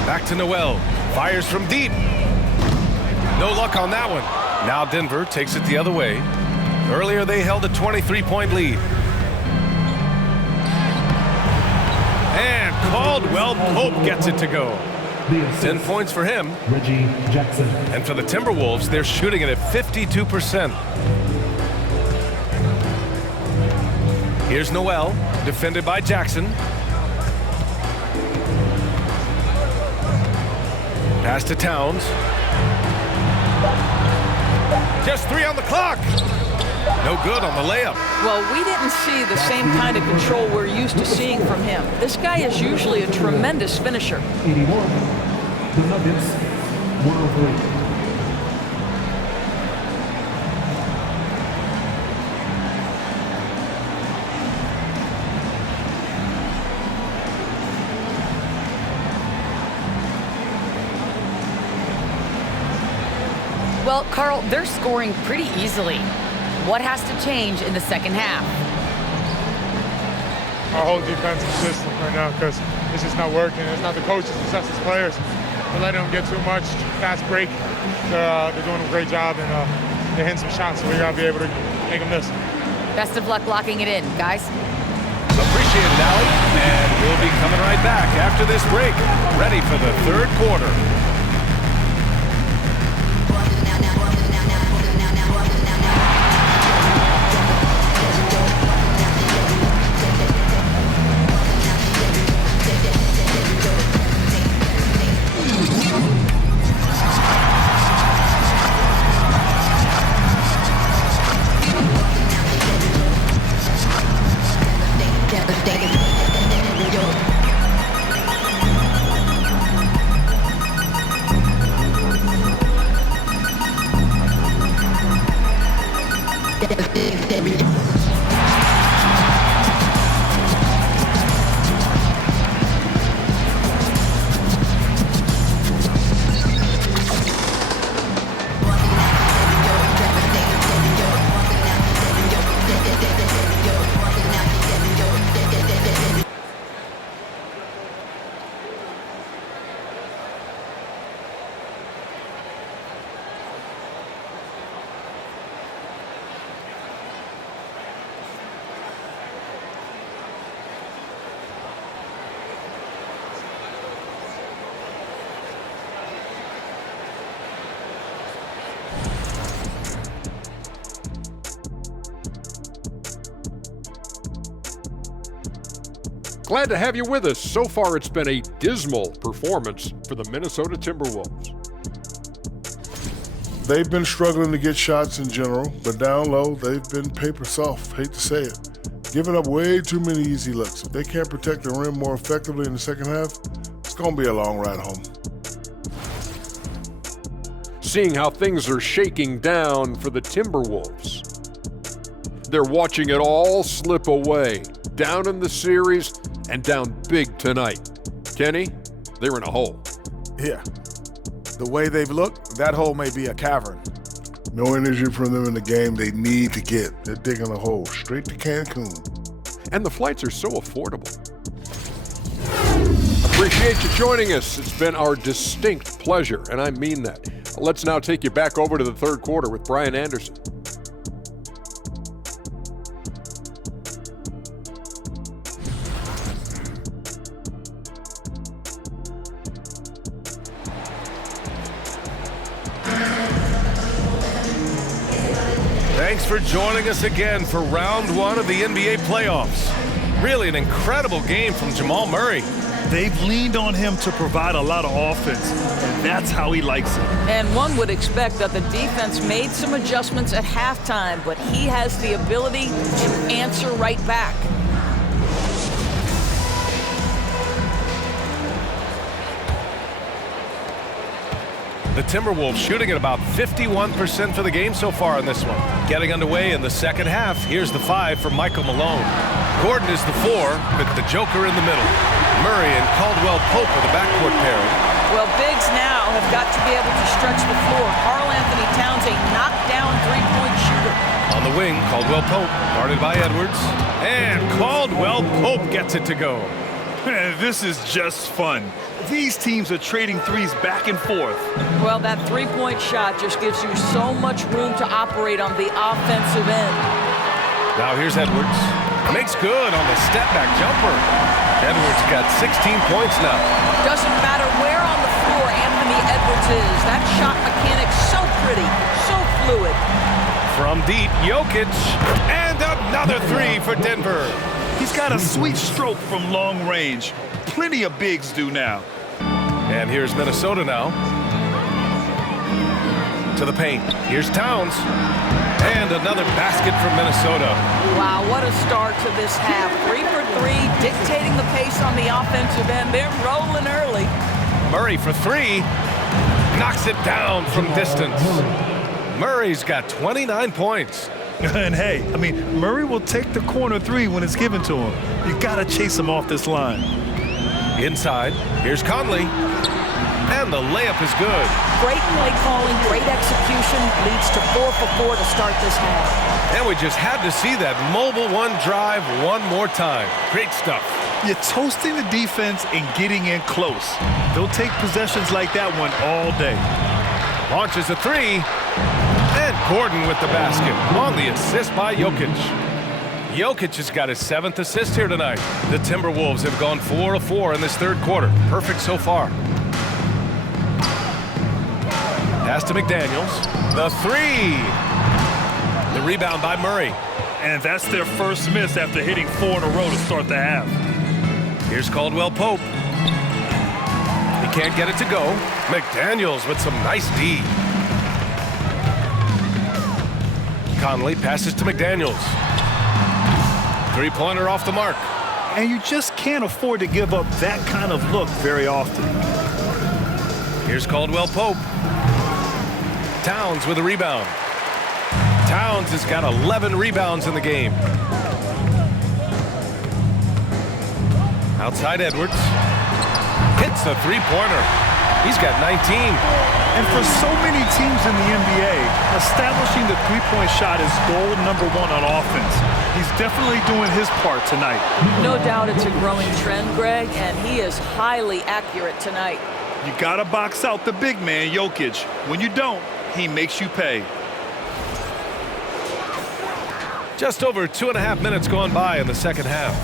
Back to Noel. Fires from deep. No luck on that one. Now Denver takes it the other way. Earlier they held a 23-point lead. And Caldwell-Pope gets it to go. 10 points for him. Reggie Jackson. And for the Timberwolves, they're shooting it at 52%. Here's Noel, defended by Jackson. Pass to Towns. Just 3 on the clock. No good on the layup. Well, we didn't see the same kind of control we're used to seeing from him. This guy is usually a tremendous finisher. 81. The Nuggets, 103. Well, Karl, they're scoring pretty easily. What has to change in the second half? Our whole defensive system right now, because it's just not working. It's not the coaches, it's us as players. We're letting them get too much, fast break. They're doing a great job, and they're hitting some shots, so we got to be able to make them miss. Best of luck locking it in, guys. Appreciate it, Allie. And we'll be coming right back after this break, ready for the third quarter. Glad to have you with us. So far, it's been a dismal performance for the Minnesota Timberwolves. They've been struggling to get shots in general, but down low, they've been paper soft, hate to say it. Giving up way too many easy looks. If they can't protect the rim more effectively in the second half, it's going to be a long ride home. Seeing how things are shaking down for the Timberwolves. They're watching it all slip away, down in the series and down big tonight. Kenny, they're in a hole. Yeah. The way they've looked, that hole may be a cavern. No energy from them in the game they need to get. They're digging a hole straight to Cancun. And the flights are so affordable. Appreciate you joining us. It's been our distinct pleasure, and I mean that. Let's now take you back over to the third quarter with Brian Anderson. Thanks for joining us again for round one of the NBA playoffs. Really an incredible game from Jamal Murray. They've leaned on him to provide a lot of offense, and that's how he likes it. And one would expect that the defense made some adjustments at halftime, but he has the ability to answer right back. The Timberwolves shooting at about 51% for the game so far in this one. Getting underway in the second half, here's the 5 for Michael Malone. Gordon is the 4 with the Joker in the middle. Murray and Caldwell-Pope are the backcourt pairing. Well, bigs now have got to be able to stretch the floor. Karl-Anthony Towns, a knockdown three-point shooter. On the wing, Caldwell-Pope, guarded by Edwards. And Caldwell-Pope gets it to go. Man, this is just fun. These teams are trading threes back and forth. Well, that three-point shot just gives you so much room to operate on the offensive end. Now here's Edwards. Makes good on the step-back jumper. Edwards got 16 points now. Doesn't matter where on the floor Anthony Edwards is. That shot mechanic's so pretty, so fluid. From deep, Jokic. And another 3 for Denver. He's got a sweet stroke from long range. Plenty of bigs do now. And here's Minnesota now. To the paint. Here's Towns. And another basket from Minnesota. Wow, what a start to this half. 3 for 3, dictating the pace on the offensive end. They're rolling early. Murray for 3. Knocks it down from distance. Murray's got 29 points. And hey, I mean, Murray will take the corner 3 when it's given to him. You gotta chase him off this line. Inside, here's Conley. And the layup is good. Great play calling, great execution, leads to 4 for 4 to start this half. And we just had to see that mobile one drive one more time. Great stuff. You're toasting the defense and getting in close. They'll take possessions like that one all day. Launches a 3. And Gordon with the basket on the assist by Jokic. Jokic has got his 7th assist here tonight. The Timberwolves have gone 4 of 4 in this third quarter. Perfect so far. Pass to McDaniels. The 3. The rebound by Murray. And that's their first miss after hitting 4 in a row to start the half. Here's Caldwell-Pope. He can't get it to go. McDaniels with some nice D. Conley passes to McDaniels. Three-pointer off the mark. And you just can't afford to give up that kind of look very often. Here's Caldwell-Pope. Towns with a rebound. Towns has got 11 rebounds in the game. Outside Edwards. Hits the three-pointer. He's got 19. And for so many teams in the NBA, establishing the three-point shot is goal number 1 on offense. He's definitely doing his part tonight. No doubt it's a growing trend, Greg, and he is highly accurate tonight. You gotta box out the big man, Jokic. When you don't, he makes you pay. Just over 2.5 minutes gone by in the second half.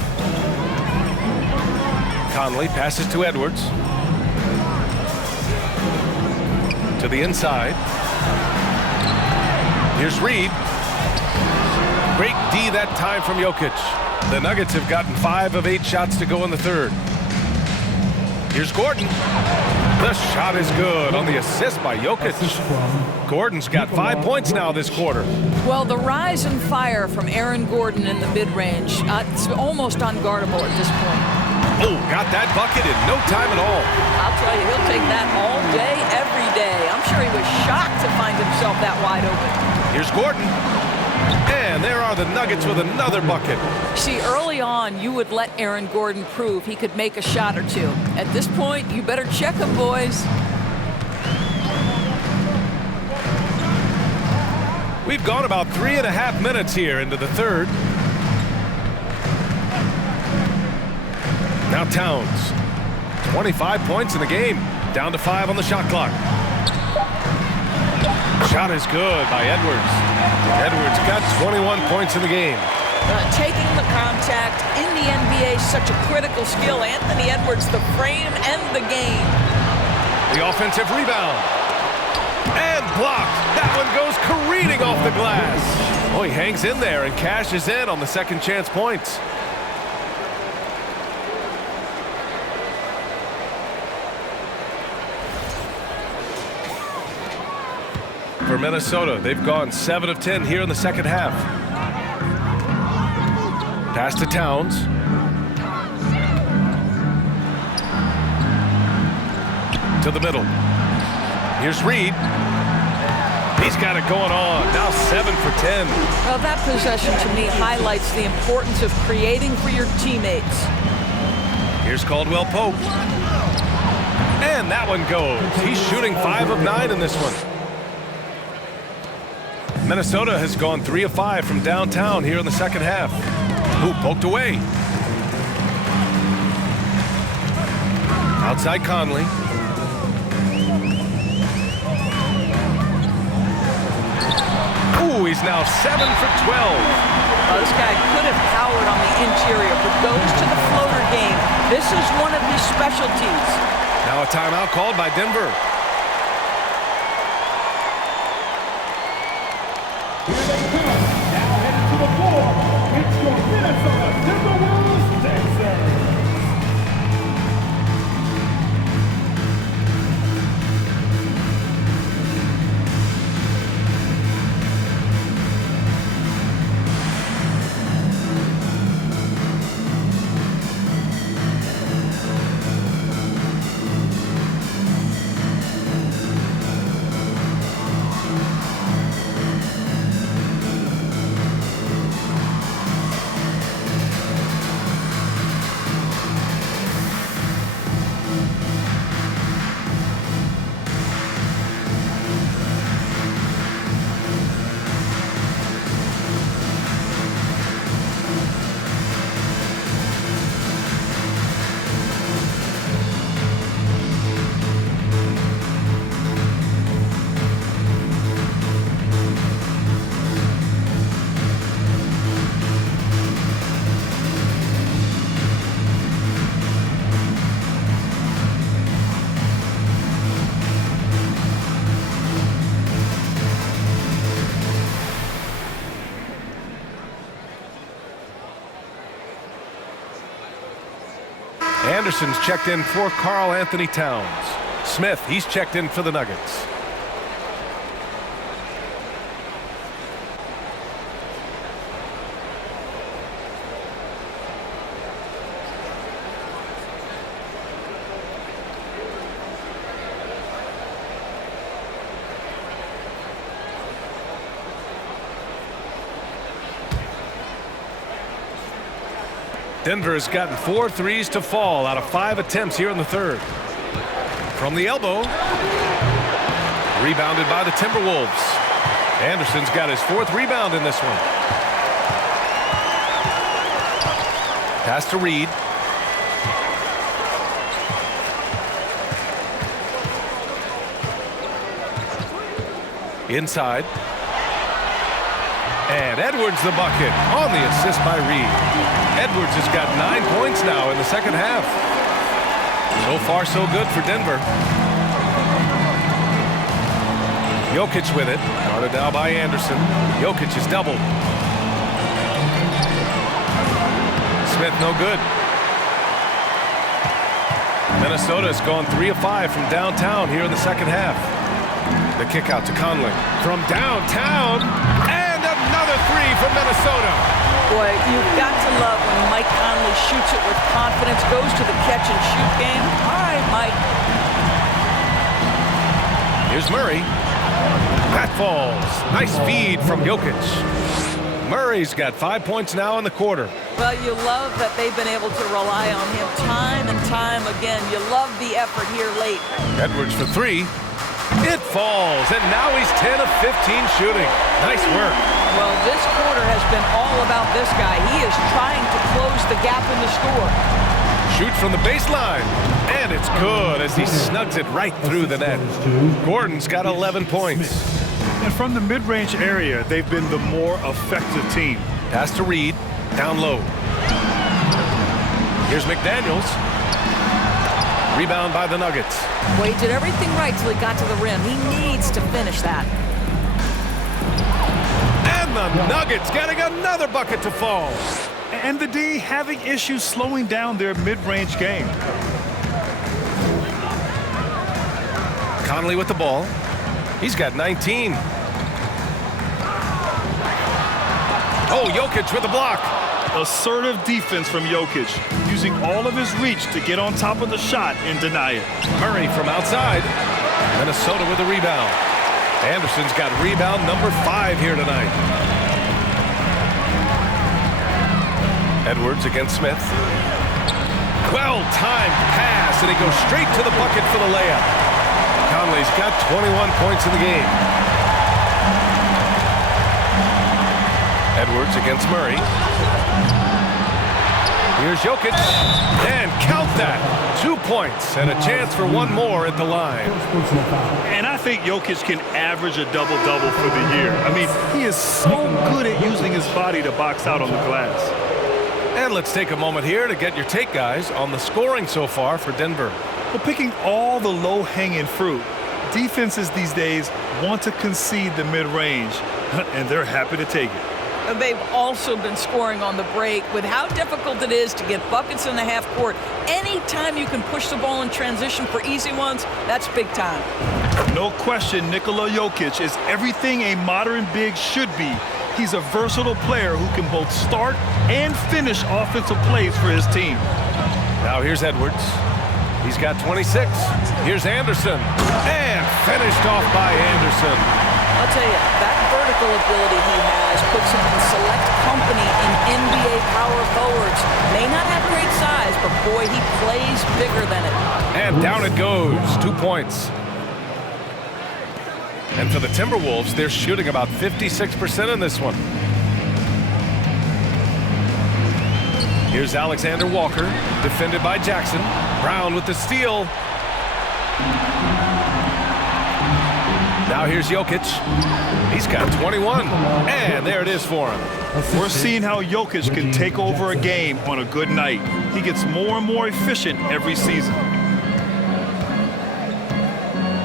Conley passes to Edwards. To the inside. Here's Reed. Great D that time from Jokic. The Nuggets have gotten 5 of 8 shots to go in the third. Here's Gordon. The shot is good on the assist by Jokic. Gordon's got 5 points now this quarter. Well, the rise and fire from Aaron Gordon in the mid-range, it's almost unguardable at this point. Oh, got that bucket in no time at all. I'll tell you, he'll take that all day, every day. I'm sure he was shocked to find himself that wide open. Here's Gordon. And there are are the Nuggets with another bucket. See, early on, you would let Aaron Gordon prove he could make a shot or two. At this point, you better check him, boys. We've gone about 3.5 minutes here into the third. Now Towns. 25 points in the game. Down to 5 on the shot clock. Shot is good by Edwards. Edwards got 21 points in the game. Taking the contact in the NBA is such a critical skill. Anthony Edwards, the frame and the game. The offensive rebound. And blocked. That one goes careening off the glass. Oh, he hangs in there and cashes in on the second chance points. For Minnesota, they've gone 7 of 10 here in the second half. Pass to Towns. To the middle. Here's Reed. He's got it going on. Now 7 for 10. Well, that possession to me highlights the importance of creating for your teammates. Here's Caldwell-Pope. And that one goes. He's shooting 5 of 9 in this one. Minnesota has gone 3 of 5 from downtown here in the second half. Ooh, poked away. Outside Conley. Ooh, he's now 7 for 12. This guy could have powered on the interior, but goes to the floater game. This is one of his specialties. Now a timeout called by Denver. Here they come. Now headed to the floor. It's your Minnesota Timberwolves Sixers. Anderson's checked in for Karl Anthony Towns. Smith, he's checked in for the Nuggets. Denver has gotten 4 threes to fall out of 5 attempts here in the third. From the elbow. Rebounded by the Timberwolves. Anderson's got his 4th rebound in this one. Pass to Reed. Inside. And Edwards the bucket on the assist by Reed. Edwards has got 9 points now in the second half. So far, so good for Denver. Jokic with it. Guarded now by Anderson. Jokic is doubled. Smith no good. Minnesota has gone 3 of 5 from downtown here in the second half. The kick out to Conley. From downtown. And another 3 from Minnesota. Boy, you've got to love when Mike Conley shoots it with confidence, goes to the catch and shoot game. All right, Mike. Here's Murray. That falls. Nice feed from Jokic. Murray's got 5 points now in the quarter. Well, you love that they've been able to rely on him time and time again. You love the effort here late. Edwards for three. It falls, and now he's 10 of 15 shooting. Nice work. Well, this quarter has been all about this guy. He is trying to close the gap in the score. Shoots from the baseline, and it's good as he snugs it right through the net. Gordon's got 11 points. And from the mid-range area, they've been the more effective team. Pass to Reed, down low. Here's McDaniels. Rebound by the Nuggets. Well, he did everything right till he got to the rim. He needs to finish that. And the Nuggets getting another bucket to fall. And the D having issues slowing down their mid-range game. Conley with the ball. He's got 19. Oh, Jokic with the block. Assertive defense from Jokic, using all of his reach to get on top of the shot and deny it. Murray from outside. Minnesota with the rebound. Anderson's got rebound number 5 here tonight. Edwards against Smith. Well-timed pass, and he goes straight to the bucket for the layup. Conley's got 21 points in the game. Edwards against Murray. Here's Jokic, and count that. 2 points and a chance for one more at the line. And I think Jokic can average a double-double for the year. I mean, he is so good at using his body to box out on the glass. And let's take a moment here to get your take, guys, on the scoring so far for Denver. Well, picking all the low-hanging fruit, defenses these days want to concede the mid-range, and they're happy to take it. And they've also been scoring on the break. With how difficult it is to get buckets in the half court, anytime you can push the ball in transition for easy ones, that's big time. No question, Nikola Jokic is everything a modern big should be. He's a versatile player who can both start and finish offensive plays for his team. Now here's Edwards. He's got 26. Here's Anderson. And finished off by Anderson. I'll tell you, that vertical ability he has puts him in select company in NBA power forwards. May not have great size, but boy, he plays bigger than it. And down it goes. 2 points. And for the Timberwolves, they're shooting about 56% in this one. Here's Alexander Walker, defended by Jackson. Brown with the steal. Now here's Jokic. He's got 21. And there it is for him. We're seeing how Jokic can take over a game on a good night. He gets more and more efficient every season.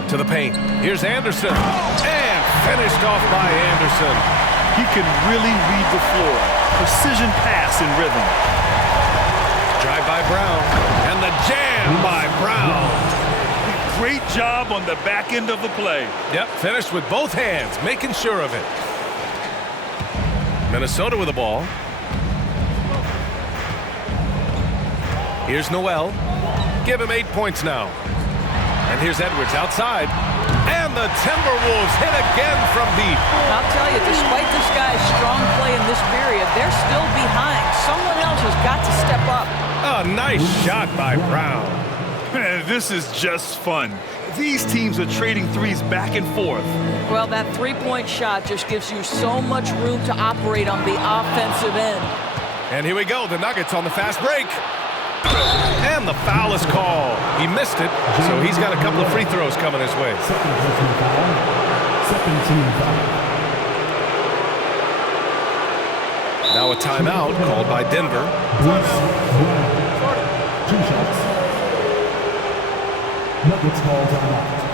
To the paint. Here's Anderson. And finished off by Anderson. He can really read the floor. Precision pass and rhythm. Drive by Brown. And the jam by Brown. Great job on the back end of the play. Yep, finished with both hands, making sure of it. Minnesota with the ball. Here's Noel. Give him 8 points now. And here's Edwards outside. And the Timberwolves hit again from deep. I'll tell you, despite this guy's strong play in this period, they're still behind. Someone else has got to step up. A nice shot by Brown. This is just fun. These teams are trading threes back and forth. Well, that three-point shot just gives you so much room to operate on the offensive end. And here we go, the Nuggets on the fast break. And the foul is called. He missed it, so he's got a couple of free throws coming his way. Now a timeout called by Denver. Two shots. Nuggets ball timeout.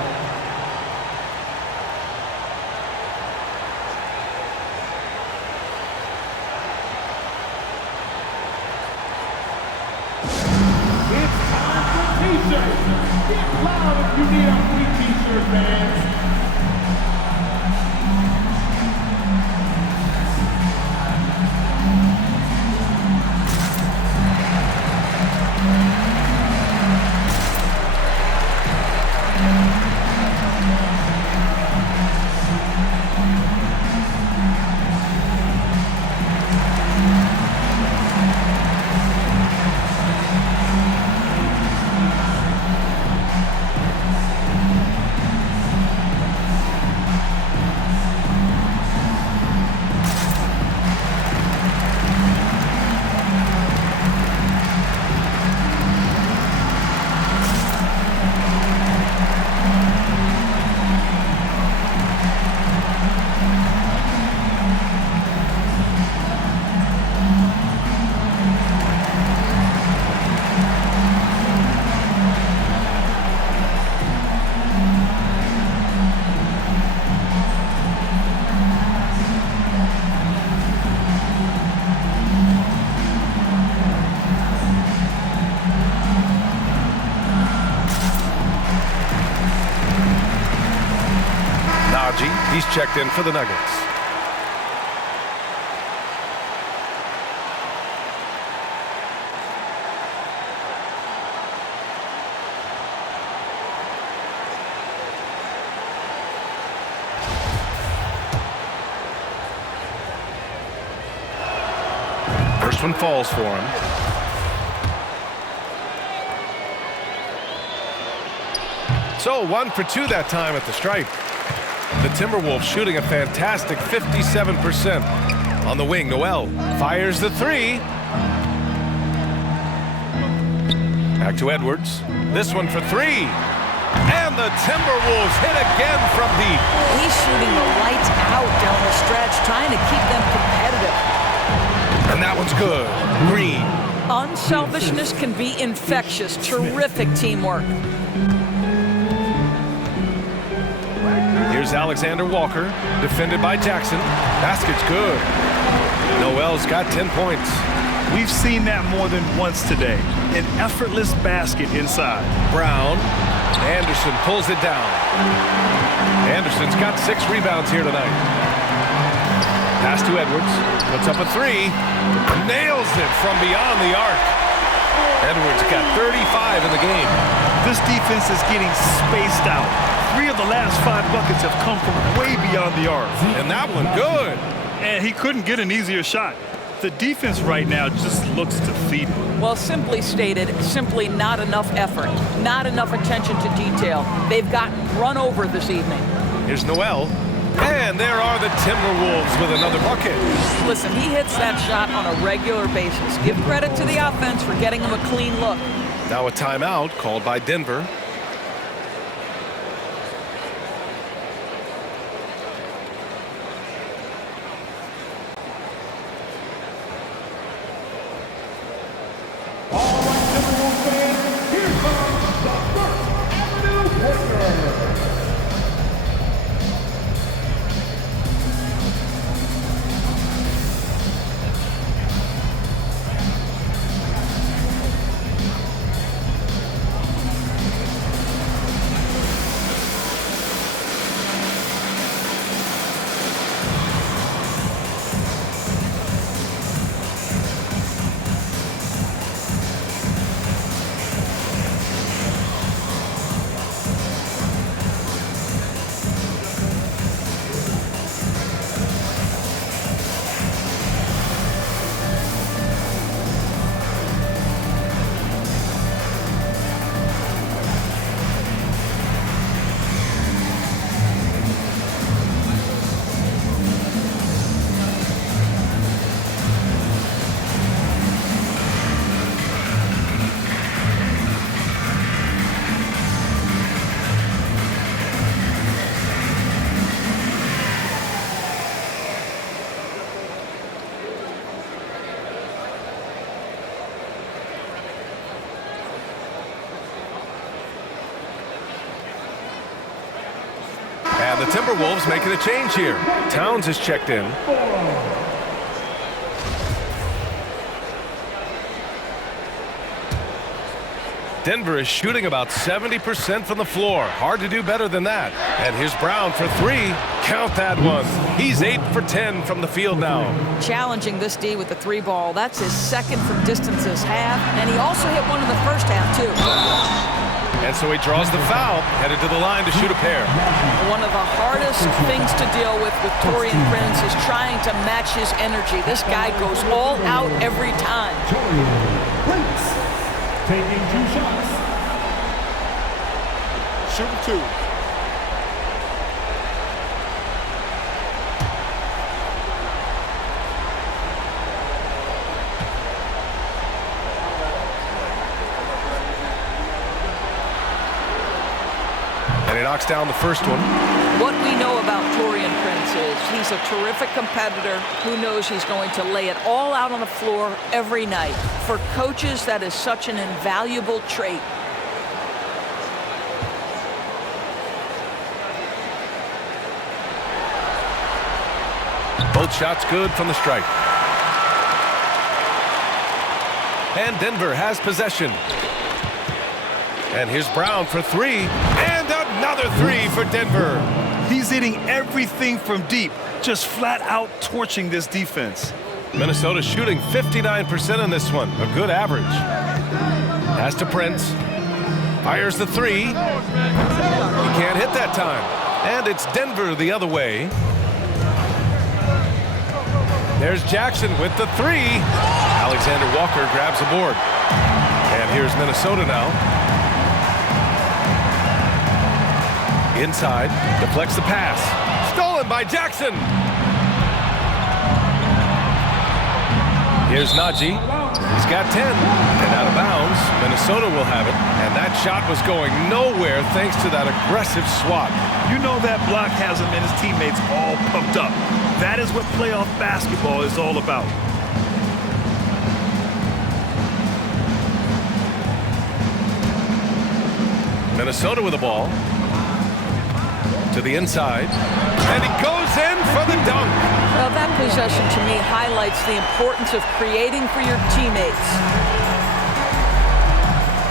It's time for t-shirts. Get loud if you need a free t-shirt, fans. Agbaji. He's checked in for the Nuggets. First one falls for him. So 1 for 2 that time at the stripe. The Timberwolves shooting a fantastic 57%. On the wing, Noel fires the three. Back to Edwards. This one for three. And the Timberwolves hit again from deep. He's shooting the lights out down the stretch, trying to keep them competitive. And that one's good. Green. Unselfishness can be infectious. Terrific teamwork. Here's Alexander Walker, defended by Jackson. Basket's good. Noel's got 10 points. We've seen that more than once today. An effortless basket inside. Brown. Anderson pulls it down. Anderson's got 6 rebounds here tonight. Pass to Edwards. Puts up a three. Nails it from beyond the arc. Edwards got 35 in the game. This defense is getting spaced out. 3 of the last 5 buckets have come from way beyond the arc. And that one good. And he couldn't get an easier shot. The defense right now just looks defeated. Well, simply stated, simply not enough effort, not enough attention to detail. They've gotten run over this evening. Here's Noel. And there are the Timberwolves with another bucket. Listen, he hits that shot on a regular basis. Give credit to the offense for getting him a clean look. Now a timeout called by Denver. And the Timberwolves making a change here. Towns is checked in. Denver is shooting about 70% from the floor. Hard to do better than that. And here's Brown for three. Count that one. He's 8 for 10 from the field now. Challenging this D with the 3 ball. That's his second from distance this half. And he also hit one in the first half, too. And so he draws the foul, headed to the line to shoot a pair. One of the hardest things to deal with Taurean Prince is trying to match his energy. This guy goes all out every time. Prince taking 2 shots. Shooting 2. And he knocks down the first one. What we know about Taurean Prince is he's a terrific competitor who knows he's going to lay it all out on the floor every night. For coaches, that is such an invaluable trait. Both shots good from the stripe. And Denver has possession. And here's Brown for three. And another three for Denver. He's hitting everything from deep, just flat out torching this defense. Minnesota shooting 59% in this one, a good average. Pass to Prince. Fires the three. He can't hit that time. And it's Denver the other way. There's Jackson with the three. Alexander Walker grabs the board. And here's Minnesota now. Inside, deflects the pass. Stolen by Jackson. Here's Najee. He's got 10. And out of bounds, Minnesota will have it. And that shot was going nowhere thanks to that aggressive swat. You know that block has him and his teammates all pumped up. That is what playoff basketball is all about. Minnesota with the ball. To the inside. And he goes in for the dunk. Well, that possession to me highlights the importance of creating for your teammates.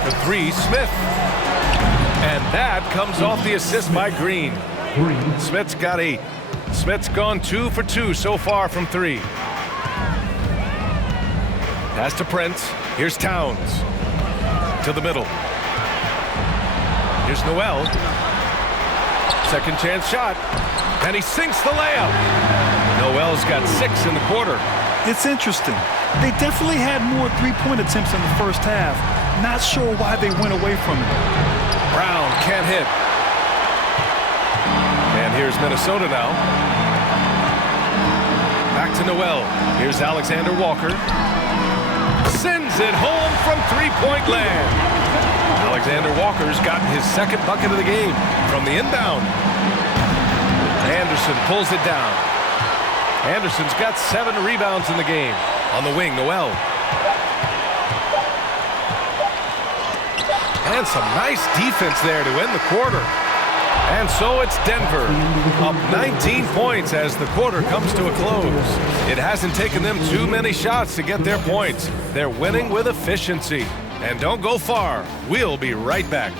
The three, Smith. And that comes off the assist by Green. Smith's got 8. Smith's gone 2 for 2 so far from 3. Pass to Prince. Here's Towns. To the middle. Here's Noel. Second chance shot. And he sinks the layup. Noel's got 6 in the quarter. It's interesting. They definitely had more three-point attempts in the first half. Not sure why they went away from it. Brown can't hit. And here's Minnesota now. Back to Noel. Here's Alexander Walker. Sends it home from three-point land. Alexander Walker's gotten his second bucket of the game from the inbound. Anderson pulls it down. Anderson's got 7 rebounds in the game. On the wing, Noel. And some nice defense there to end the quarter. And so it's Denver, up 19 points as the quarter comes to a close. It hasn't taken them too many shots to get their points. They're winning with efficiency. And don't go far. We'll be right back.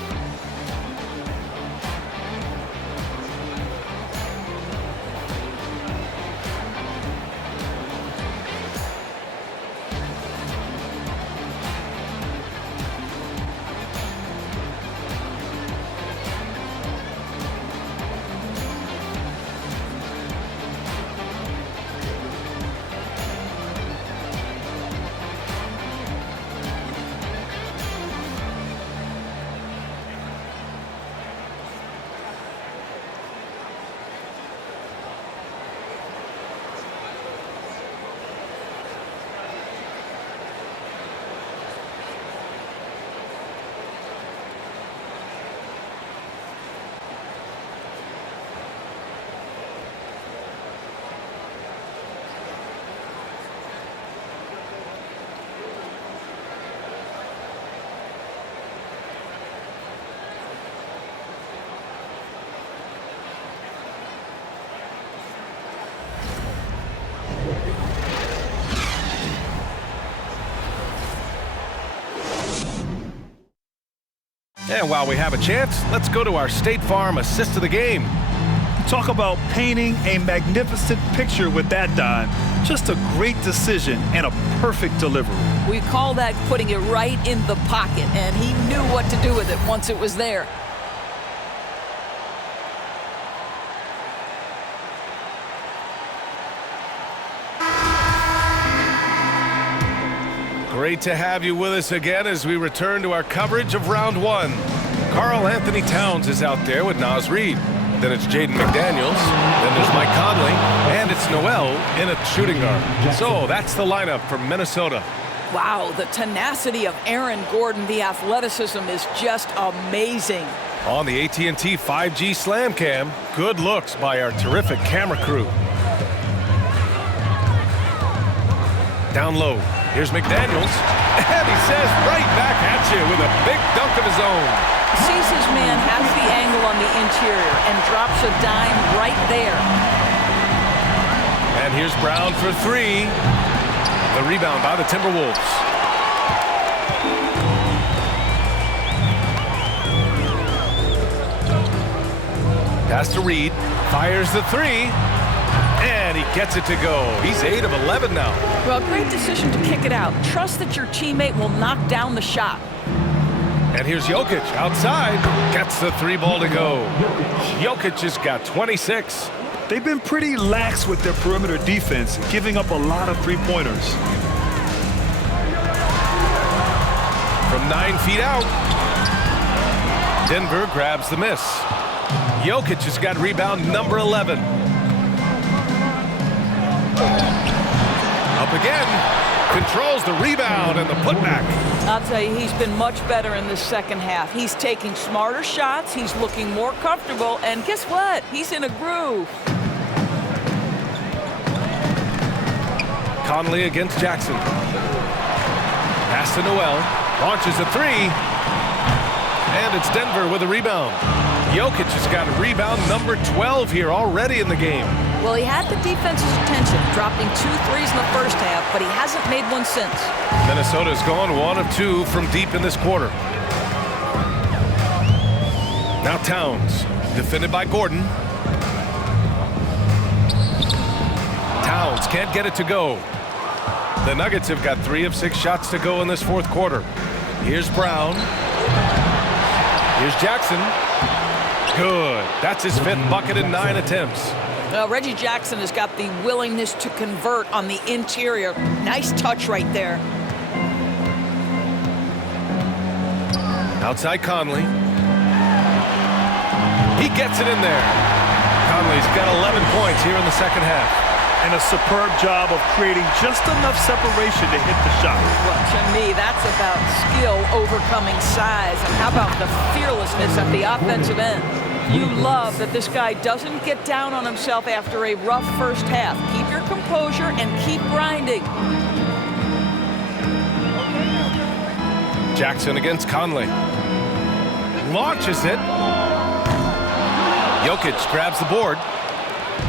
And while we have a chance, let's go to our State Farm assist of the game. Talk about painting a magnificent picture with that dime. Just a great decision and a perfect delivery. We call that putting it right in the pocket, and he knew what to do with it once it was there. Great to have you with us again as we return to our coverage of round 1. Karl Anthony Towns is out there with Naz Reid. Then it's Jaden McDaniels. Then there's Mike Conley. And it's Noel in a shooting guard. So that's the lineup for Minnesota. Wow, the tenacity of Aaron Gordon, the athleticism is just amazing. On the AT&T 5G Slam Cam, good looks by our terrific camera crew. Down low. Here's McDaniels, and he says right back at you with a big dunk of his own. Sees his man, has the angle on the interior, and drops a dime right there. And here's Brown for 3. The rebound by the Timberwolves. Pass to Reed. Fires the three. And he gets it to go. He's 8 of 11 now. Well, great decision to kick it out. Trust that your teammate will knock down the shot. And here's Jokic outside. Gets the three ball to go. Jokic has got 26. They've been pretty lax with their perimeter defense, giving up a lot of three-pointers. From 9 feet out. Denver grabs the miss. Jokic has got rebound number 11. Up again. Controls the rebound and the putback. I'll tell you, he's been much better in the second half. He's taking smarter shots. He's looking more comfortable. And guess what? He's in a groove. Conley against Jackson. Pass to Noel. Launches a three. And it's Denver with a rebound. Jokic has got rebound number 12 here already in the game. Well, he had the defense's attention, dropping 2 threes in the first half, but he hasn't made one since. Minnesota's gone 1 of 2 from deep in this quarter. Now Towns, defended by Gordon. Towns can't get it to go. The Nuggets have got 3 of 6 shots to go in this fourth quarter. Here's Brown. Here's Jackson. Good. That's his 5th bucket in 9 attempts. Reggie Jackson has got the willingness to convert on the interior. Nice touch right there. Outside Conley. He gets it in there. Conley's got 11 points here in the second half. And a superb job of creating just enough separation to hit the shot. Well, to me, that's about skill overcoming size. And how about the fearlessness at the offensive end? You love that this guy doesn't get down on himself after a rough first half. Keep your composure and keep grinding. Jackson against Conley. Launches it. Jokic grabs the board.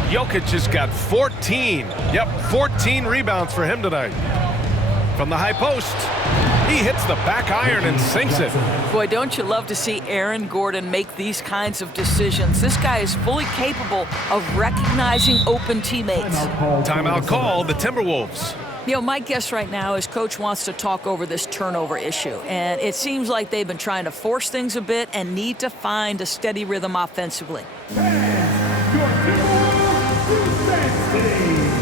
Jokic has got 14. Yep, 14 rebounds for him tonight. From the high post, he hits the back iron and sinks it. Boy, don't you love to see Aaron Gordon make these kinds of decisions. This guy is fully capable of recognizing open teammates. Timeout call, the Timberwolves. You know, my guess right now is Coach wants to talk over this turnover issue. And it seems like they've been trying to force things a bit and need to find a steady rhythm offensively. Your Timberwolves defense team.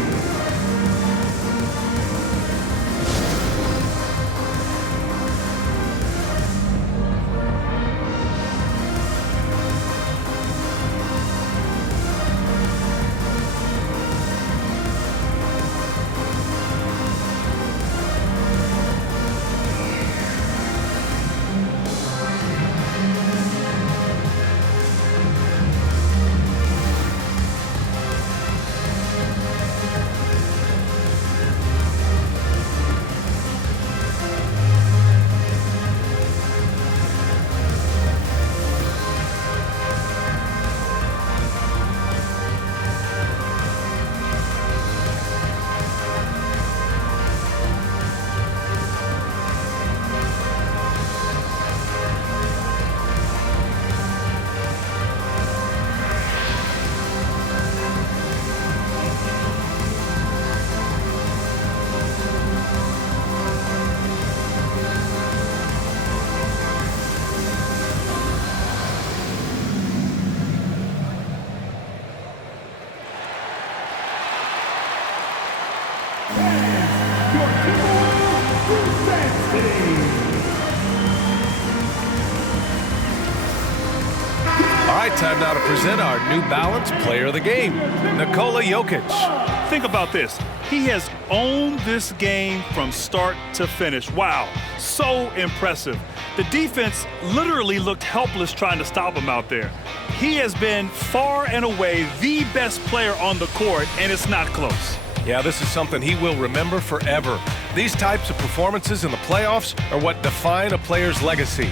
Time now to present our New Balance Player of the Game, Nikola Jokic. Think about this. He has owned this game from start to finish. Wow, so impressive. The defense literally looked helpless trying to stop him out there. He has been far and away the best player on the court, and it's not close. Yeah, this is something he will remember forever. These types of performances in the playoffs are what define a player's legacy.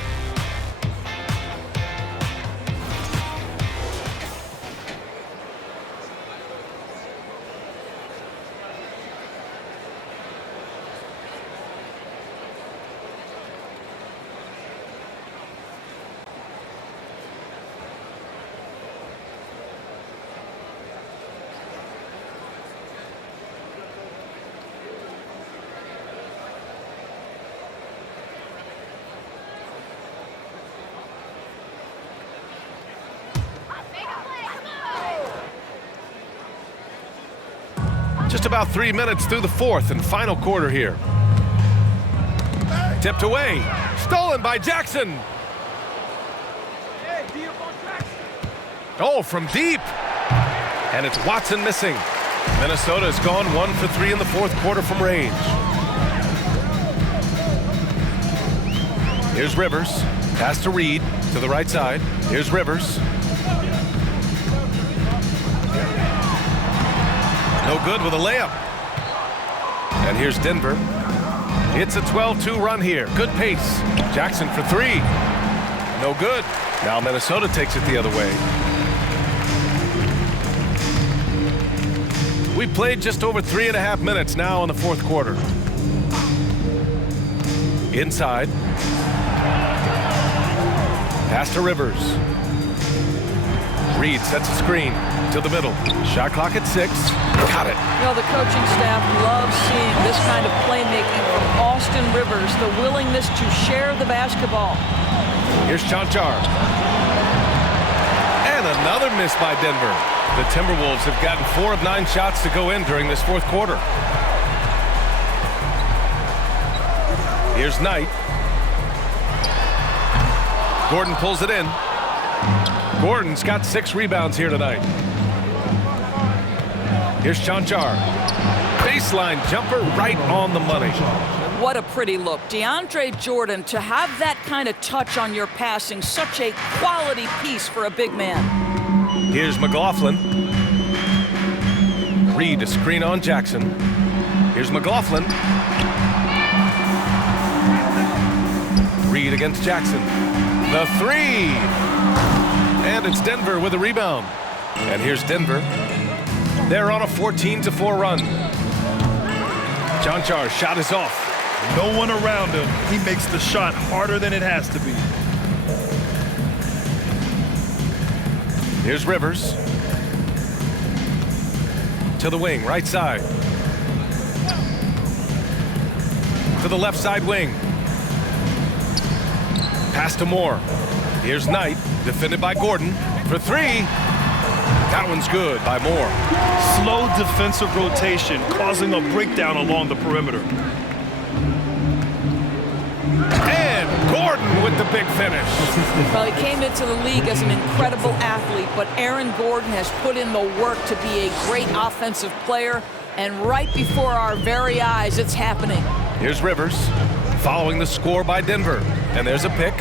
Just about 3 minutes through the fourth and final quarter here. Tipped away. Stolen by Jackson. Oh, from deep. And it's Watson missing. Minnesota has gone 1 for 3 in the fourth quarter from range. Here's Rivers. Pass to Reed to the right side. Here's Rivers. No good with a layup. And here's Denver. It's a 12-2 run here. Good pace. Jackson for 3. No good. Now Minnesota takes it the other way. We played just over 3.5 minutes now in the fourth quarter. Inside. Pass to Rivers. Reed sets a screen to the middle. Shot clock at 6. Got it. Well, the coaching staff loves seeing this kind of playmaking from Austin Rivers, the willingness to share the basketball. Here's Chanchar. And another miss by Denver. The Timberwolves have gotten 4 of 9 shots to go in during this fourth quarter. Here's Knight. Gordon pulls it in. Gordon's got 6 rebounds here tonight. Here's Chanchar. Baseline jumper right on the money. What a pretty look. DeAndre Jordan, to have that kind of touch on your passing, such a quality piece for a big man. Here's McLaughlin. Reed a screen on Jackson. Here's McLaughlin. Reed against Jackson. The 3. And it's Denver with a rebound. And here's Denver. They're on a 14-4 run. Chanchar's shot is off. No one around him. He makes the shot harder than it has to be. Here's Rivers. To the wing, right side. To the left side wing. Pass to Moore. Here's Knight, defended by Gordon for 3. That one's good by Moore. Slow defensive rotation, causing a breakdown along the perimeter. And Gordon with the big finish. Well, he came into the league as an incredible athlete, but Aaron Gordon has put in the work to be a great offensive player, and right before our very eyes, it's happening. Here's Rivers, following the score by Denver. And there's a pick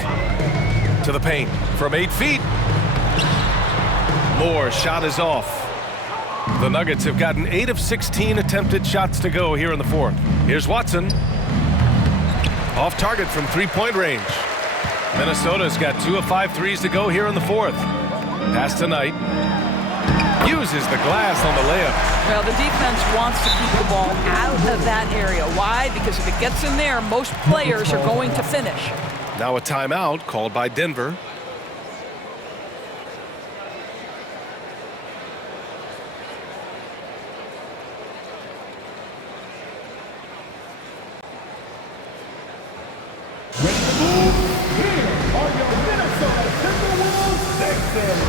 to the paint from 8 feet. Moore's shot is off. The Nuggets have gotten 8 of 16 attempted shots to go here in the fourth. Here's Watson. Off target from 3-point range. Minnesota's got 2 of 5 threes to go here in the fourth. Pass to Knight. Uses the glass on the layup. Well, the defense wants to keep the ball out of that area. Why? Because if it gets in there, most players are going to finish. Now a timeout called by Denver. Here are your Minnesota Timberwolves Sixers.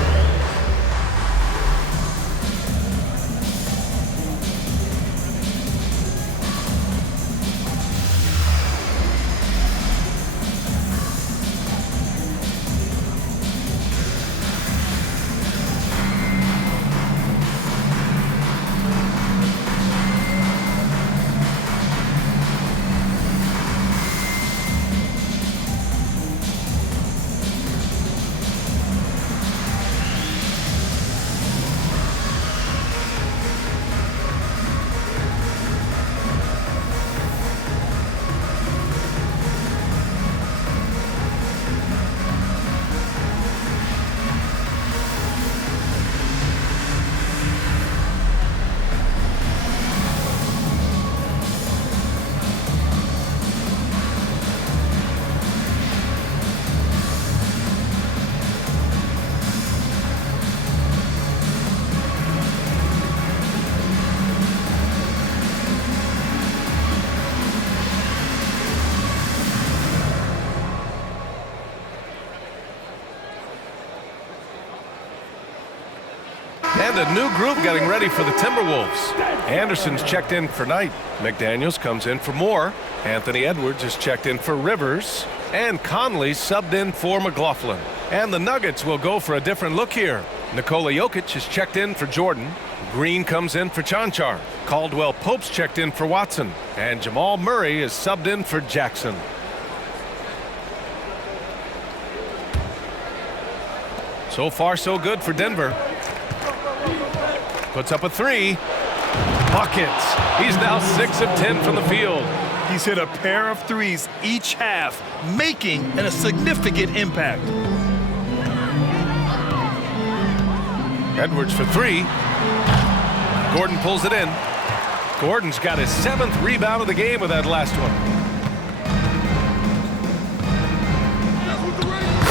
And a new group getting ready for the Timberwolves. Anderson's checked in for Knight. McDaniels comes in for Moore. Anthony Edwards is checked in for Rivers. And Conley subbed in for McLaughlin. And the Nuggets will go for a different look here. Nikola Jokic is checked in for Jordan. Green comes in for Chanchar. Caldwell-Pope's checked in for Watson. And Jamal Murray is subbed in for Jackson. So far, so good for Denver. Puts up a three. Buckets. He's now 6 of 10 from the field. He's hit a pair of threes each half, making a significant impact. Edwards for three. Gordon pulls it in. Gordon's got his 7th rebound of the game with that last one.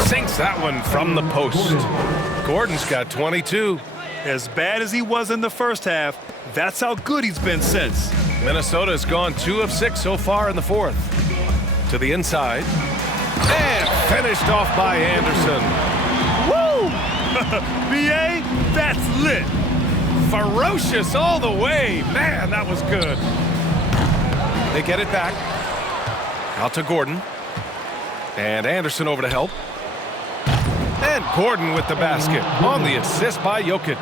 Sinks that one from the post. Gordon's got 22. As bad as he was in the first half, that's how good he's been since. Minnesota's gone 2 of 6 so far in the 4th. To the inside. And finished off by Anderson. Woo! BA, that's lit. Ferocious all the way. Man, that was good. They get it back. Out to Gordon. And Anderson over to help. And Gordon with the basket on the assist by Jokic.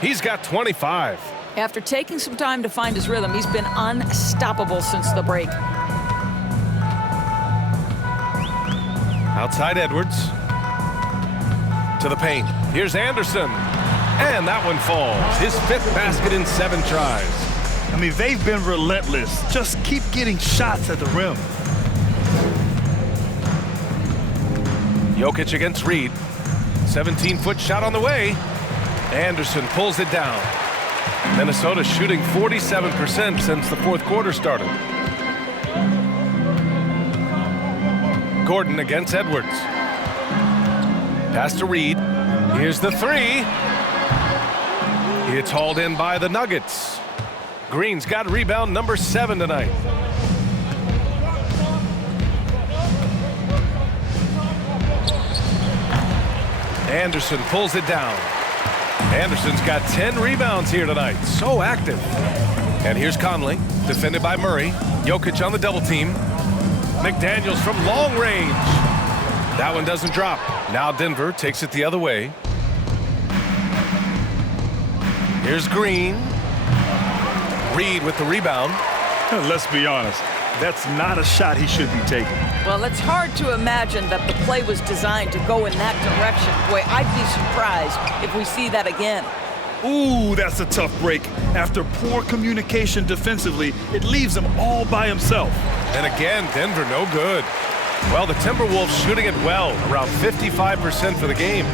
He's got 25. After taking some time to find his rhythm, he's been unstoppable since the break. Outside Edwards. To the paint. Here's Anderson. And that one falls. His 5th basket in 7 tries. I mean, they've been relentless. Just keep getting shots at the rim. Jokic against Reed. 17-foot shot on the way. Anderson pulls it down. Minnesota shooting 47% since the 4th quarter started. Gordon against Edwards. Pass to Reed. Here's the three. It's hauled in by the Nuggets. Green's got rebound number 7 tonight. Anderson pulls it down. Anderson's got 10 rebounds here tonight. So active. And here's Conley, defended by Murray. Jokic on the double team. McDaniels from long range. That one doesn't drop. Now Denver takes it the other way. Here's Green. Reed with the rebound. Let's be honest. That's not a shot he should be taking. Well, it's hard to imagine that the play was designed to go in that direction. Boy, I'd be surprised if we see that again. Ooh, that's a tough break. After poor communication defensively, it leaves him all by himself. And again, Denver no good. Well, the Timberwolves shooting it well, around 55% for the game.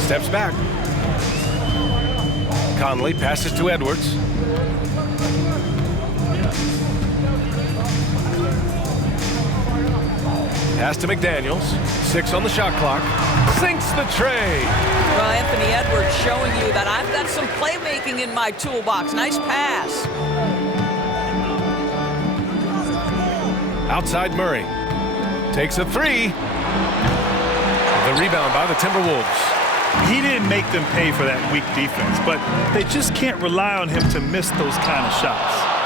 Steps back. Conley passes to Edwards. Pass to McDaniels. 6 on the shot clock. Sinks the tray. Well, Anthony Edwards showing you that I've got some playmaking in my toolbox. Nice pass. Outside Murray. Takes a three. The rebound by the Timberwolves. He didn't make them pay for that weak defense, but they just can't rely on him to miss those kind of shots.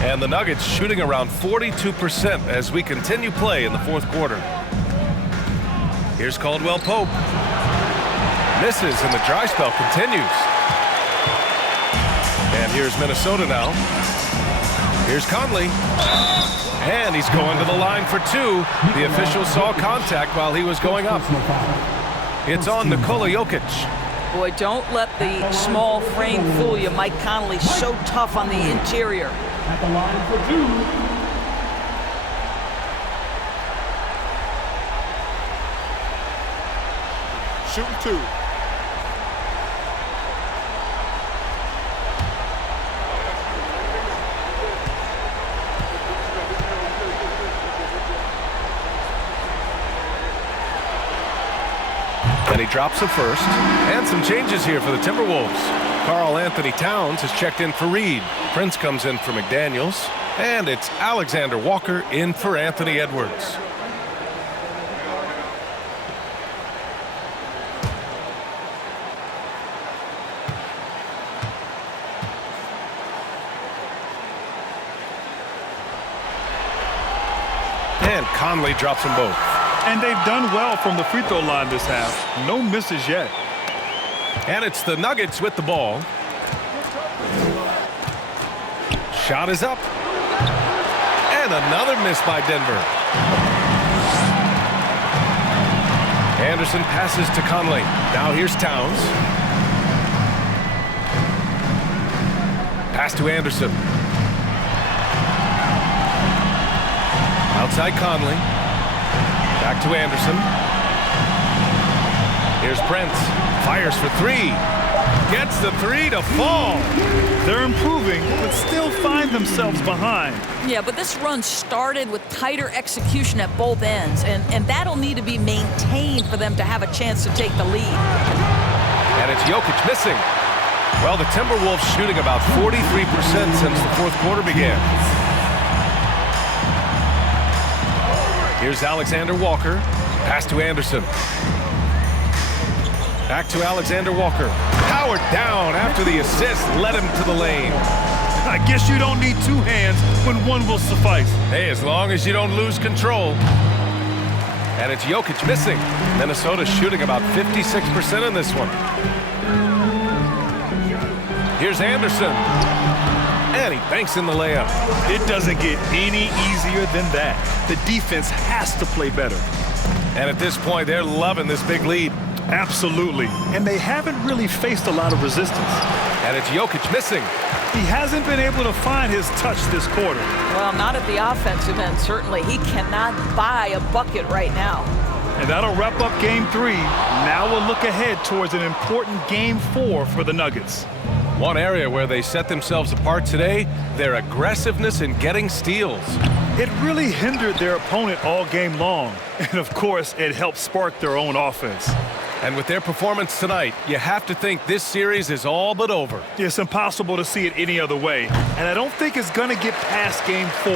And the Nuggets shooting around 42% as we continue play in the 4th quarter. Here's Caldwell-Pope. Misses and the dry spell continues. And here's Minnesota now. Here's Conley. And he's going to the line for 2. The official saw contact while he was going up. It's on Nikola Jokic. Boy, don't let the small frame fool you. Mike Conley's so tough on the interior. At the line for 2. Shooting 2. And he drops a first. And some changes here for the Timberwolves. Karl Anthony Towns has checked in for Reed. Prince comes in for McDaniels. And it's Alexander Walker in for Anthony Edwards. Conley drops them both. And they've done well from the free throw line this half. No misses yet. And it's the Nuggets with the ball. Shot is up. And another miss by Denver. Anderson passes to Conley. Now here's Towns. Pass to Anderson. Outside Conley. Back to Anderson. Here's Prince. Fires for three. Gets the three to fall. They're improving, but still find themselves behind. Yeah, but this run started with tighter execution at both ends, and that'll need to be maintained for them to have a chance to take the lead. And it's Jokic missing. Well, the Timberwolves shooting about 43% since the fourth quarter began. Here's Alexander Walker. Pass to Anderson. Back to Alexander Walker. Powered down after the assist led him to the lane. I guess you don't need two hands when one will suffice. Hey, as long as you don't lose control. And it's Jokic missing. Minnesota shooting about 56% in this one. Here's Anderson. And he banks in the layup. It doesn't get any easier than that. The defense has to play better. And at this point, they're loving this big lead. Absolutely. And they haven't really faced a lot of resistance. And it's Jokic missing. He hasn't been able to find his touch this quarter. Well, not at the offensive end, certainly. He cannot buy a bucket right now. And that'll wrap up Game 3. Now we'll look ahead towards an important Game 4 for the Nuggets. One area where they set themselves apart today, their aggressiveness in getting steals. It really hindered their opponent all game long. And of course, it helped spark their own offense. And with their performance tonight, you have to think this series is all but over. It's impossible to see it any other way. And I don't think it's going to get past Game 4.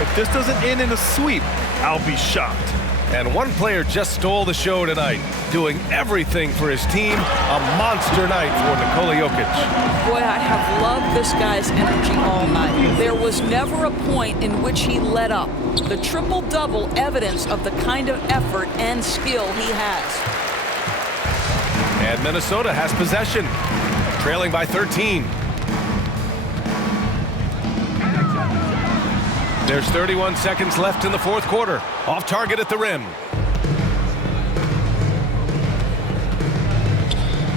If this doesn't end in a sweep, I'll be shocked. And one player just stole the show tonight, doing everything for his team. A monster night for Nikola Jokic. Boy, I have loved this guy's energy all night. There was never a point in which he let up. The triple-double evidence of the kind of effort and skill he has. And Minnesota has possession, trailing by 13. There's 31 seconds left in the fourth quarter. Off target at the rim.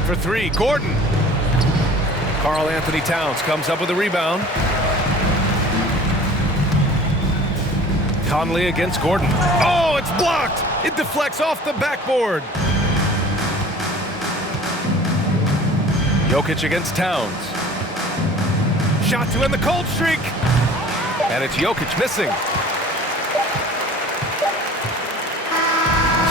For three, Gordon. Karl Anthony Towns comes up with a rebound. Conley against Gordon. Oh, it's blocked! It deflects off the backboard. Jokic against Towns. Shot to end the cold streak. And it's Jokic missing.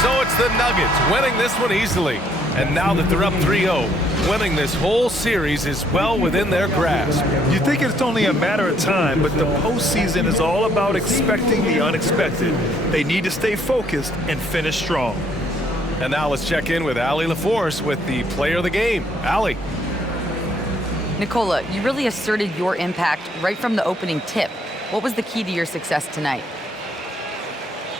So it's the Nuggets winning this one easily. And now that they're up 3-0, winning this whole series is well within their grasp. You think it's only a matter of time, but the postseason is all about expecting the unexpected. They need to stay focused and finish strong. And now let's check in with Allie LaForce with the player of the game. Allie. Nikola, you really asserted your impact right from the opening tip. What was the key to your success tonight?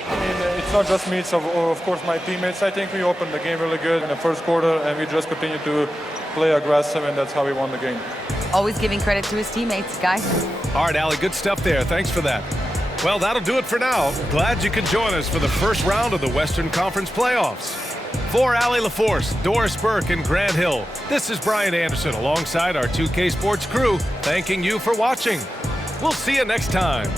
I mean, it's not just me, it's of course my teammates. I think we opened the game really good in the first quarter, and we just continued to play aggressive, and that's how we won the game. Always giving credit to his teammates, guys. All right, Allie, good stuff there. Thanks for that. Well, that'll do it for now. Glad you could join us for the first round of the Western Conference playoffs. For Allie LaForce, Doris Burke, and Grant Hill, this is Brian Anderson alongside our 2K Sports crew, thanking you for watching. We'll see you next time.